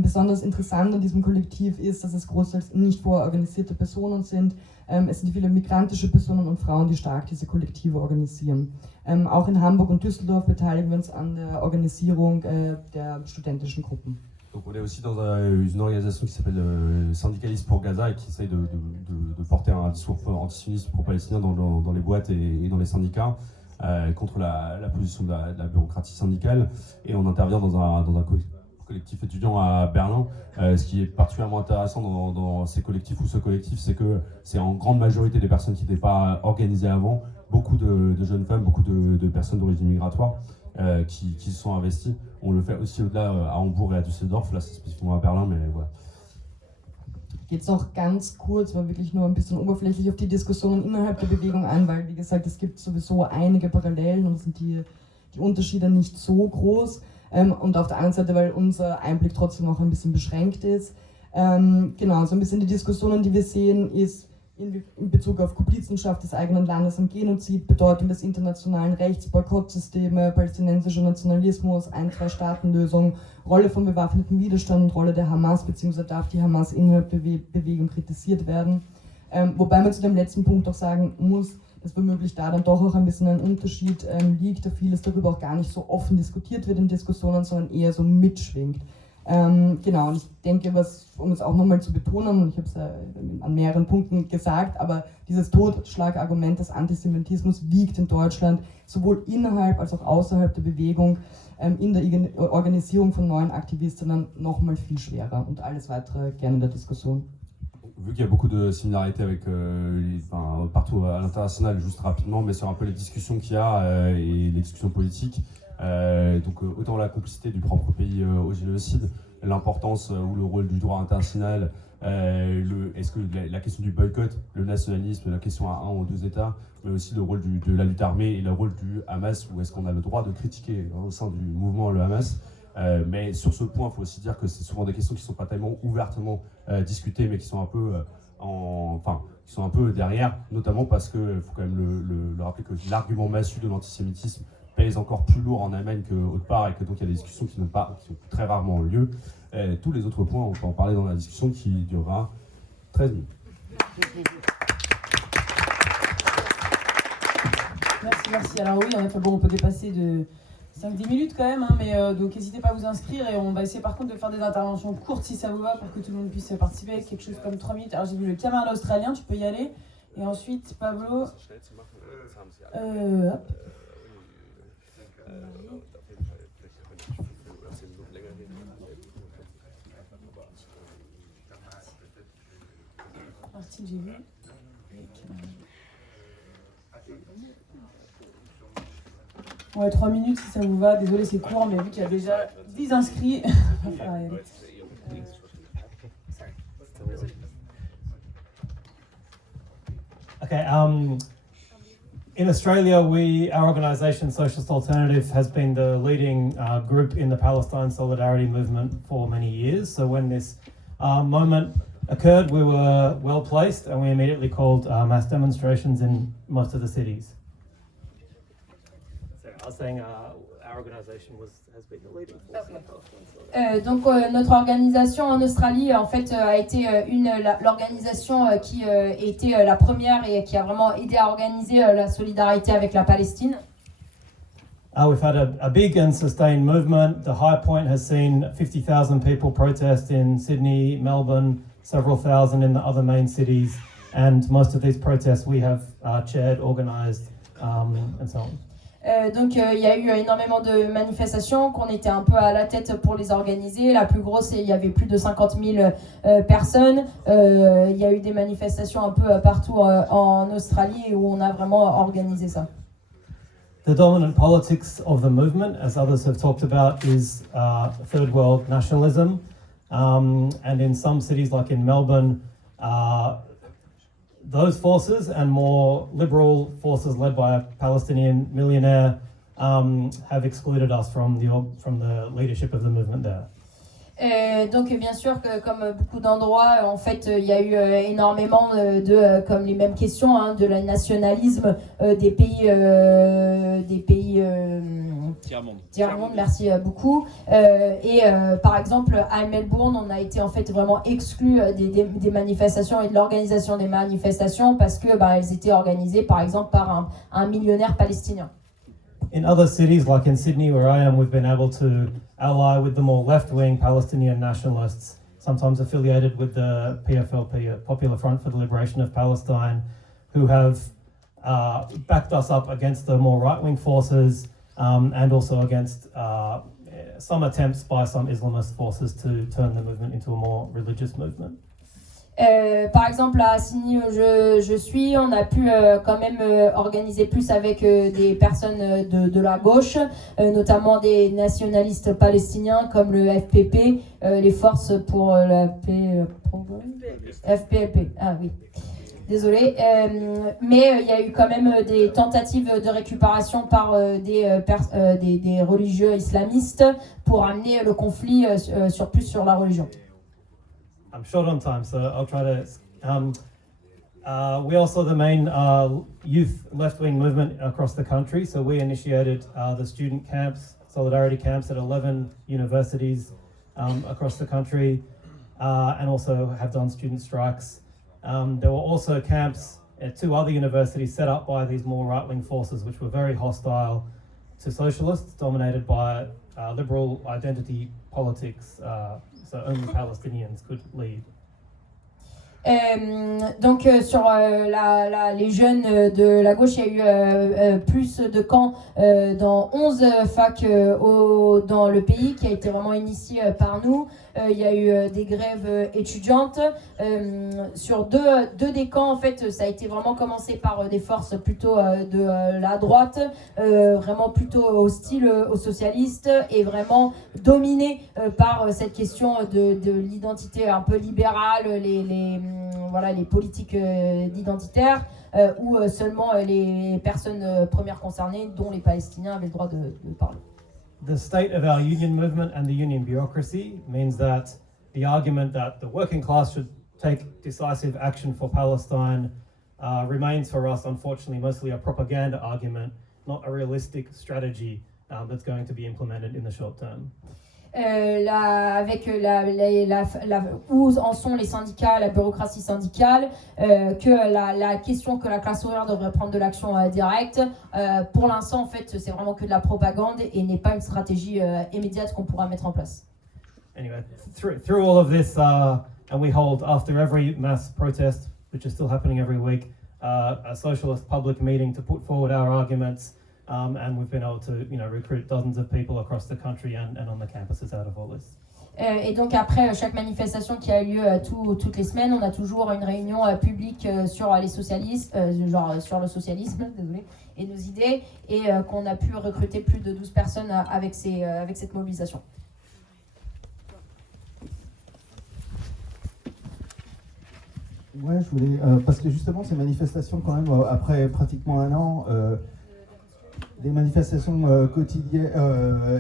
Besonders interessant an diesem Kollektiv ist, dass es großteils nicht vororganisierte Personen sind. Es sind viele migrantische Personen und Frauen, die stark diese Kollektive organisieren. Auch in Hamburg und Düsseldorf beteiligen wir uns an der Organisierung der studentischen Gruppen. Donc on est aussi dans une organisation qui s'appelle Syndicalistes pour Gaza et qui essaye de porter un discours antisioniste pro-palestinien dans les boîtes et dans les syndicats. Contre la position de la bureaucratie syndicale, et on intervient dans un collectif étudiant à Berlin. Ce qui est particulièrement intéressant dans ces collectifs ou ce collectif, c'est que c'est en grande majorité des personnes qui n'étaient pas organisées avant, beaucoup de jeunes femmes, beaucoup de personnes d'origine migratoire qui se sont investies. On le fait aussi au-delà à Hambourg et à Düsseldorf, là c'est spécifiquement à Berlin, mais voilà. Jetzt noch ganz kurz, mal wirklich nur ein bisschen oberflächlich auf die Diskussionen innerhalb der Bewegung ein, weil wie gesagt, es gibt sowieso einige Parallelen und sind die Unterschiede nicht so groß. Und auf der anderen Seite, weil unser Einblick trotzdem auch ein bisschen beschränkt ist. Genau, so ein bisschen die Diskussionen, die wir sehen, ist in Bezug auf Komplizenschaft des eigenen Landes am Genozid, Bedeutung des internationalen Rechts, Boykottsysteme, palästinensischer Nationalismus, Ein-Zwei-Staaten-Lösung, Rolle von bewaffnetem Widerstand und Rolle der Hamas, beziehungsweise darf die Hamas innerhalb der Bewegung kritisiert werden. Wobei man zu dem letzten Punkt auch sagen muss, dass womöglich da dann doch auch ein bisschen ein Unterschied liegt, da vieles darüber auch gar nicht so offen diskutiert wird in Diskussionen, sondern eher so mitschwingt. Genau, und ich denke, um es auch nochmal zu betonen, und ich habe es an mehreren Punkten gesagt, aber dieses Totschlagargument des Antisemitismus wiegt in Deutschland sowohl innerhalb als auch außerhalb der Bewegung in der Organisierung von neuen Aktivistinnen nochmal viel schwerer und alles weitere gerne in der Diskussion. Vu qu'il y a beaucoup de similarités avec partout à l'international, juste rapidement, mais sur un peu les discussions qu'il y a et les discussions politiques, donc autant la complicité du propre pays au génocide, l'importance ou le rôle du droit international, est-ce que la question du boycott, le nationalisme, la question à un ou deux États, mais aussi le rôle de la lutte armée et le rôle du Hamas, ou est-ce qu'on a le droit de critiquer au sein du mouvement le Hamas. Mais sur ce point, il faut aussi dire que c'est souvent des questions qui ne sont pas tellement ouvertement discutées, mais qui sont un peu qui sont un peu derrière, notamment parce qu'il faut quand même le rappeler que l'argument massu de l'antisémitisme pèse encore plus lourd en Allemagne qu'autre part, et que donc il y a des discussions qui ont très rarement lieu. Tous les autres points, on peut en parler dans la discussion qui durera 13 minutes. Merci. Alors oui, en effet, bon, on peut dépasser de 5-10 minutes quand même, hein, mais donc n'hésitez pas à vous inscrire, et on va essayer par contre de faire des interventions courtes si ça vous va, pour que tout le monde puisse participer, avec quelque chose comme 3 minutes. Alors j'ai vu le camarade australien, tu peux y aller, et ensuite Pablo. Hop. Martine, j'ai vu. Ouais, 3 minutes si ça vous va. Désolé, c'est court, mais vu qu'il y a déjà 10 inscrits, il va falloir y aller. Okay. In Australia, our organisation, Socialist Alternative, has been the leading group in the Palestine Solidarity movement for many years. So when this moment occurred, we were well placed, and we immediately called mass demonstrations in most of the cities. So I was saying our organisation has been the leading force. Donc notre organisation en Australie en fait a été l'organisation qui était la première et qui a vraiment aidé à organiser la solidarité avec la Palestine. We've had a big and sustained movement. The high point has seen 50,000 people protest in Sydney, Melbourne, several thousand in the other main cities, and most of these protests we have chaired, organised, and so on. Donc il y a eu énormément de manifestations qu'on était un peu à la tête pour les organiser. La plus grosse, il y avait plus de 50 000 personnes. Il y a eu des manifestations un peu partout en Australie où on a vraiment organisé ça. The dominant politics of the movement, as others have talked about, is third world nationalism. And in some cities like in Melbourne, those forces and more liberal forces led by a Palestinian millionaire have excluded us from the leadership of the movement there. Donc bien sûr que comme beaucoup d'endroits, en fait, il y a eu énormément comme les mêmes questions, hein, de la nationalisme des pays tiers-monde, merci beaucoup. Et par exemple à Melbourne, on a été en fait vraiment exclus des manifestations et de l'organisation des manifestations parce que elles étaient organisées par exemple par un millionnaire palestinien. In other cities, like in Sydney, where I am, we've been able to ally with the more left-wing Palestinian nationalists, sometimes affiliated with the PFLP, Popular Front for the Liberation of Palestine, who have backed us up against the more right-wing forces and also against some attempts by some Islamist forces to turn the movement into a more religious movement. Par exemple à Sydney où je suis, on a pu quand même organiser plus avec des personnes de la gauche, notamment des nationalistes palestiniens comme le FPP, les forces pour la paix, FPLP, ah oui, désolé, mais il y a eu quand même des tentatives de récupération par des religieux islamistes pour amener le conflit sur la religion. I'm short on time, so I'll try to. We're also the main youth left-wing movement across the country. So we initiated the student camps, solidarity camps at 11 universities across the country, and also have done student strikes. There were also camps at 2 other universities set up by these more right-wing forces, which were very hostile to socialists, dominated by liberal identity politics. So only Palestinians could lead. Donc sur les jeunes de la gauche, il y a eu plus de camps dans 11 facs dans le pays qui a été vraiment initié par nous. Il y a eu des grèves étudiantes. Sur deux des camps, en fait, ça a été vraiment commencé par des forces plutôt de la droite, vraiment plutôt hostiles aux socialistes et vraiment dominées par cette question de l'identité un peu libérale, les politiques identitaires, où seulement les personnes premières concernées, dont les Palestiniens, avaient le droit de parler. The state of our union movement and the union bureaucracy means that the argument that the working class should take decisive action for Palestine remains for us, unfortunately, mostly a propaganda argument, not a realistic strategy that's going to be implemented in the short term. Avec où en sont les syndicats, la bureaucratie syndicale, que la question que la classe ouvrière devrait prendre de l'action directe, pour l'instant en fait c'est vraiment que de la propagande et n'est pas une stratégie immédiate qu'on pourra mettre en place. Anyway, through all of this, and we hold after every mass protest, which is still happening every week, a socialist public meeting to put forward our arguments. And we've been able to, recruit dozens of people across the country and on the campuses out of all this. Et donc après chaque manifestation qui a lieu toutes les semaines, on a toujours une réunion publique sur les socialistes, sur le socialisme, désolé, et nos idées, et qu'on a pu recruter plus de 12 personnes avec cette mobilisation. Ouais, je voulais, parce que justement ces manifestations quand même, après pratiquement un an, des manifestations quotidiennes,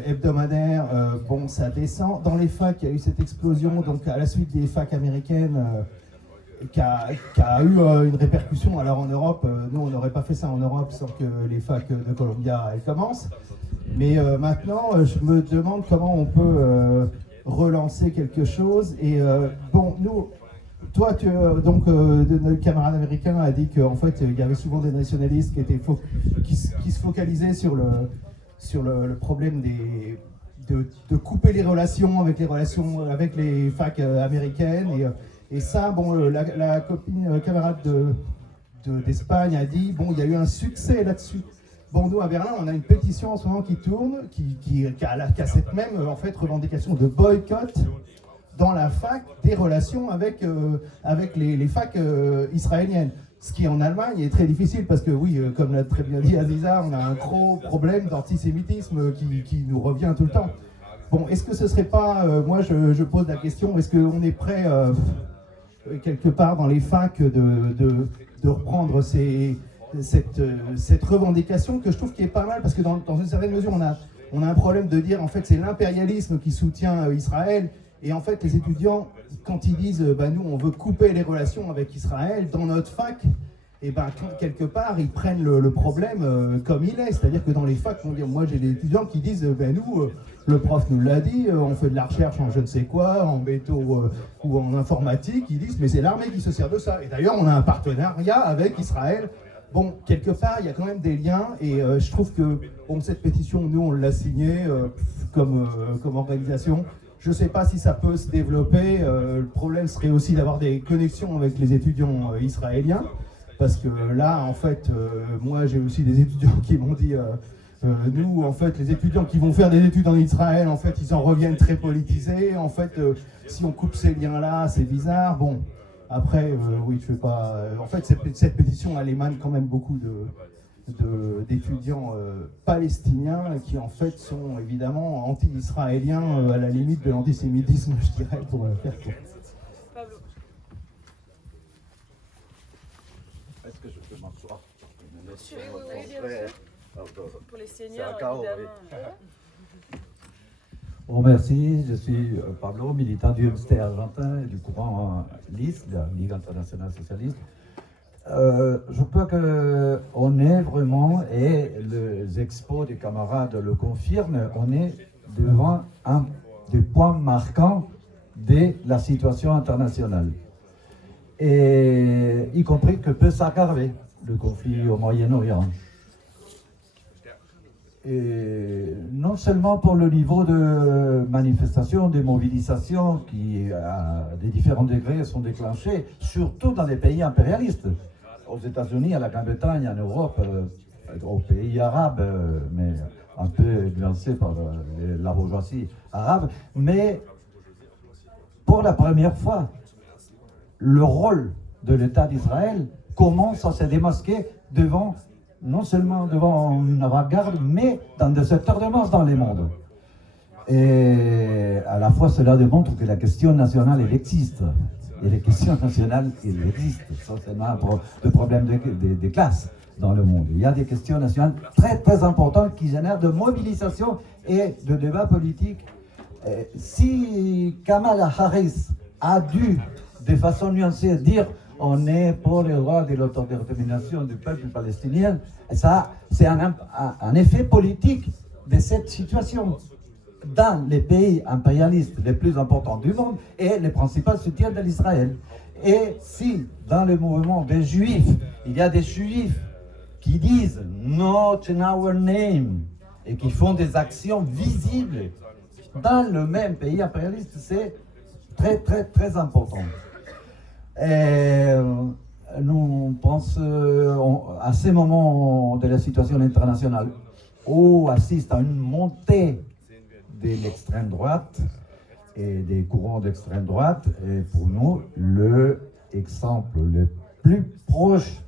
hebdomadaires, bon ça descend. Dans les facs, il y a eu cette explosion, donc à la suite des facs américaines, qui a eu une répercussion. Alors en Europe, nous on n'aurait pas fait ça en Europe sans que les facs de Columbia elles commencent. Mais maintenant, je me demande comment on peut relancer quelque chose. Et bon, nous... Toi, notre camarade américain a dit qu'en fait, il y avait souvent des nationalistes qui se focalisaient sur le problème de couper les relations avec les facs américaines. Et ça, bon, la copine camarade d'Espagne a dit, bon, il y a eu un succès là-dessus. Bon, nous, à Berlin, on a une pétition en ce moment qui tourne, qui a cette même en fait, revendication de boycott dans la fac des relations avec les facs israéliennes. Ce qui en Allemagne est très difficile parce que oui, comme l'a très bien dit Aziza, on a un gros problème d'antisémitisme qui nous revient tout le temps. Bon, est-ce que ce serait pas, moi je pose la question, est-ce qu'on est prêt quelque part dans les facs de reprendre cette revendication que je trouve qui est pas mal parce que dans une certaine mesure on a un problème de dire en fait c'est l'impérialisme qui soutient Israël. Et en fait, les étudiants, quand ils disent nous, on veut couper les relations avec Israël, dans notre fac, et quelque part, ils prennent le problème comme il est. C'est-à-dire que dans les facs, moi j'ai des étudiants qui disent nous, le prof nous l'a dit, on fait de la recherche en je ne sais quoi, en métaux ou en informatique. Ils disent mais c'est l'armée qui se sert de ça. Et d'ailleurs, on a un partenariat avec Israël. Bon, quelque part, il y a quand même des liens. Et je trouve que bon, cette pétition, nous, on l'a signée comme organisation. Je ne sais pas si ça peut se développer. Le problème serait aussi d'avoir des connexions avec les étudiants israéliens. Parce que là, en fait, moi j'ai aussi des étudiants qui m'ont dit nous, en fait, les étudiants qui vont faire des études en Israël, en fait, ils en reviennent très politisés. En fait, si on coupe ces liens-là, c'est bizarre. Bon, après, oui, je ne fais pas... en fait, cette pétition, elle émane quand même beaucoup d'étudiants palestiniens qui en fait sont évidemment anti-israéliens à la limite de l'antisémitisme, je dirais, pour faire court. Est-ce que je peux m'asseoir? Pour les seniors, évidemment. Bon, merci, je suis Pablo, militant du MST argentin et du courant LIS, la Ligue internationale socialiste. Je crois qu'on est vraiment, et les expos des camarades le confirment, on est devant un des points marquants de la situation internationale. Et y compris que peut s'aggraver le conflit au Moyen-Orient. Et non seulement pour le niveau de manifestation, de mobilisation qui, à des différents degrés, sont déclenchés, surtout dans les pays impérialistes. Aux États-Unis, à la Grande-Bretagne, en Europe, aux pays arabes, mais un peu nuancés par la bourgeoisie arabe. Mais pour la première fois, le rôle de l'État d'Israël commence à se démasquer non seulement devant une avant-garde, mais dans des secteurs de masse dans le monde. Et à la fois, cela démontre que la question nationale, elle existe. Et les questions nationales, elles existent. Ça, c'est le problème des classes dans le monde. Il y a des questions nationales très, très importantes qui génèrent de mobilisation et de débats politiques. Si Kamala Harris a dû, de façon nuancée, dire on est pour les droits de l'autodétermination du peuple palestinien, ça, c'est un effet politique de cette situation dans les pays impérialistes les plus importants du monde et les principaux soutiens de l'Israël. Et si dans le mouvement des Juifs, il y a des Juifs qui disent « Not in our name » et qui font des actions visibles dans le même pays impérialiste, c'est très, très, très important. Et nous pensons à ces moments de la situation internationale où assiste à une montée de l'extrême droite et des courants d'extrême droite. Et pour nous, l'exemple le plus proche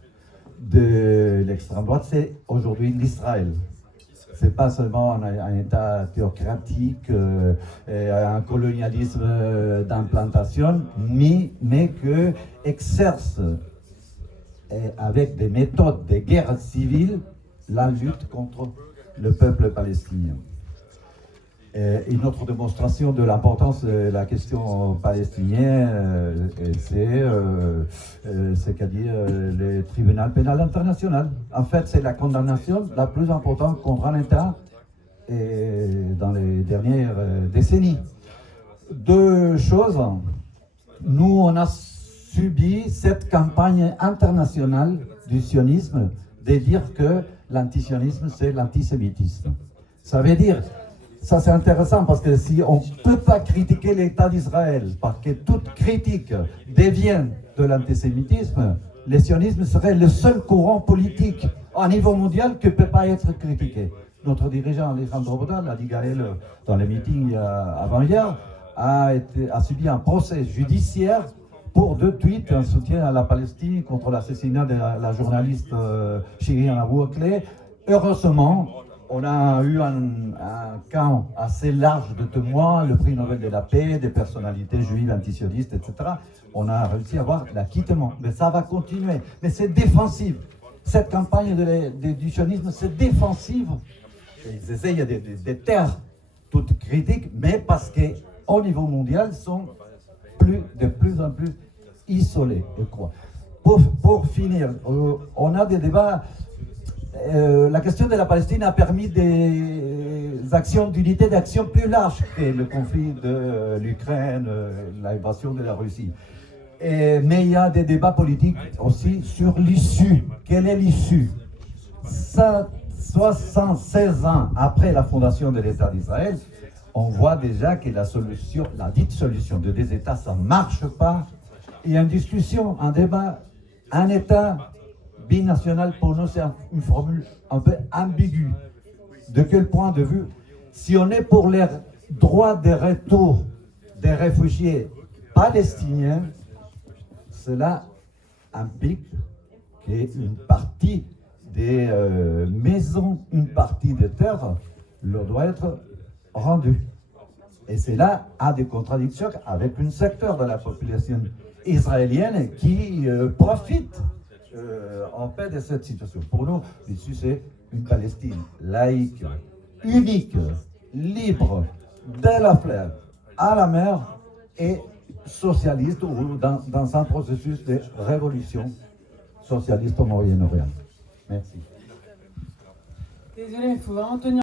de l'extrême droite, c'est aujourd'hui l'Israël. C'est pas seulement un État théocratique, et un colonialisme d'implantation, mais que exerce avec des méthodes de guerre civile la lutte contre le peuple palestinien. Une autre démonstration de l'importance de la question palestinienne, c'est ce qu'a dit le tribunal pénal international. En fait, c'est la condamnation la plus importante contre un État dans les dernières décennies. Deux choses. Nous, on a subi cette campagne internationale du sionisme de dire que l'antisionisme, c'est l'antisémitisme. Ça veut dire... Ça, c'est intéressant parce que si on ne peut pas critiquer l'État d'Israël parce que toute critique devienne de l'antisémitisme, le sionisme serait le seul courant politique à niveau mondial qui ne peut pas être critiqué. Notre dirigeant Alejandro Bodal l'a dit Gaël dans les meetings avant-hier, a subi un procès judiciaire pour 2 tweets en soutien à la Palestine contre l'assassinat de la journaliste Shirin Abu Akleh. Heureusement, on a eu un camp assez large de témoins, le prix Nobel de la paix, des personnalités juives, antisionistes, etc. On a réussi à avoir l'acquittement. Mais ça va continuer. Mais c'est défensif. Cette campagne du sionisme, c'est défensif. Ils essayent de taire toute critique, mais parce qu'au niveau mondial, ils sont de plus en plus isolés, je crois. Pour finir, on a des débats. La question de la Palestine a permis des actions d'unité d'action plus larges que le conflit de l'Ukraine, l'invasion de la Russie. Mais il y a des débats politiques aussi sur l'issue. Quelle est l'issue? 76 ans après la fondation de l'État d'Israël, on voit déjà que la dite solution de 2 États, ça ne marche pas. Il y a une discussion, un débat, un État binational, pour nous, c'est une formule un peu ambiguë. De quel point de vue? Si on est pour les droits de retour des réfugiés palestiniens, cela implique qu'une partie des maisons, une partie des terres leur doit être rendue. Et cela a des contradictions avec un secteur de la population israélienne qui profite en paix de cette situation. Pour nous, l'issue, c'est une Palestine laïque, unique, libre, de la fleuve à la mer et socialiste ou dans un processus de révolution socialiste au Moyen-Orient. Merci. Désolé, il faut vraiment tenir.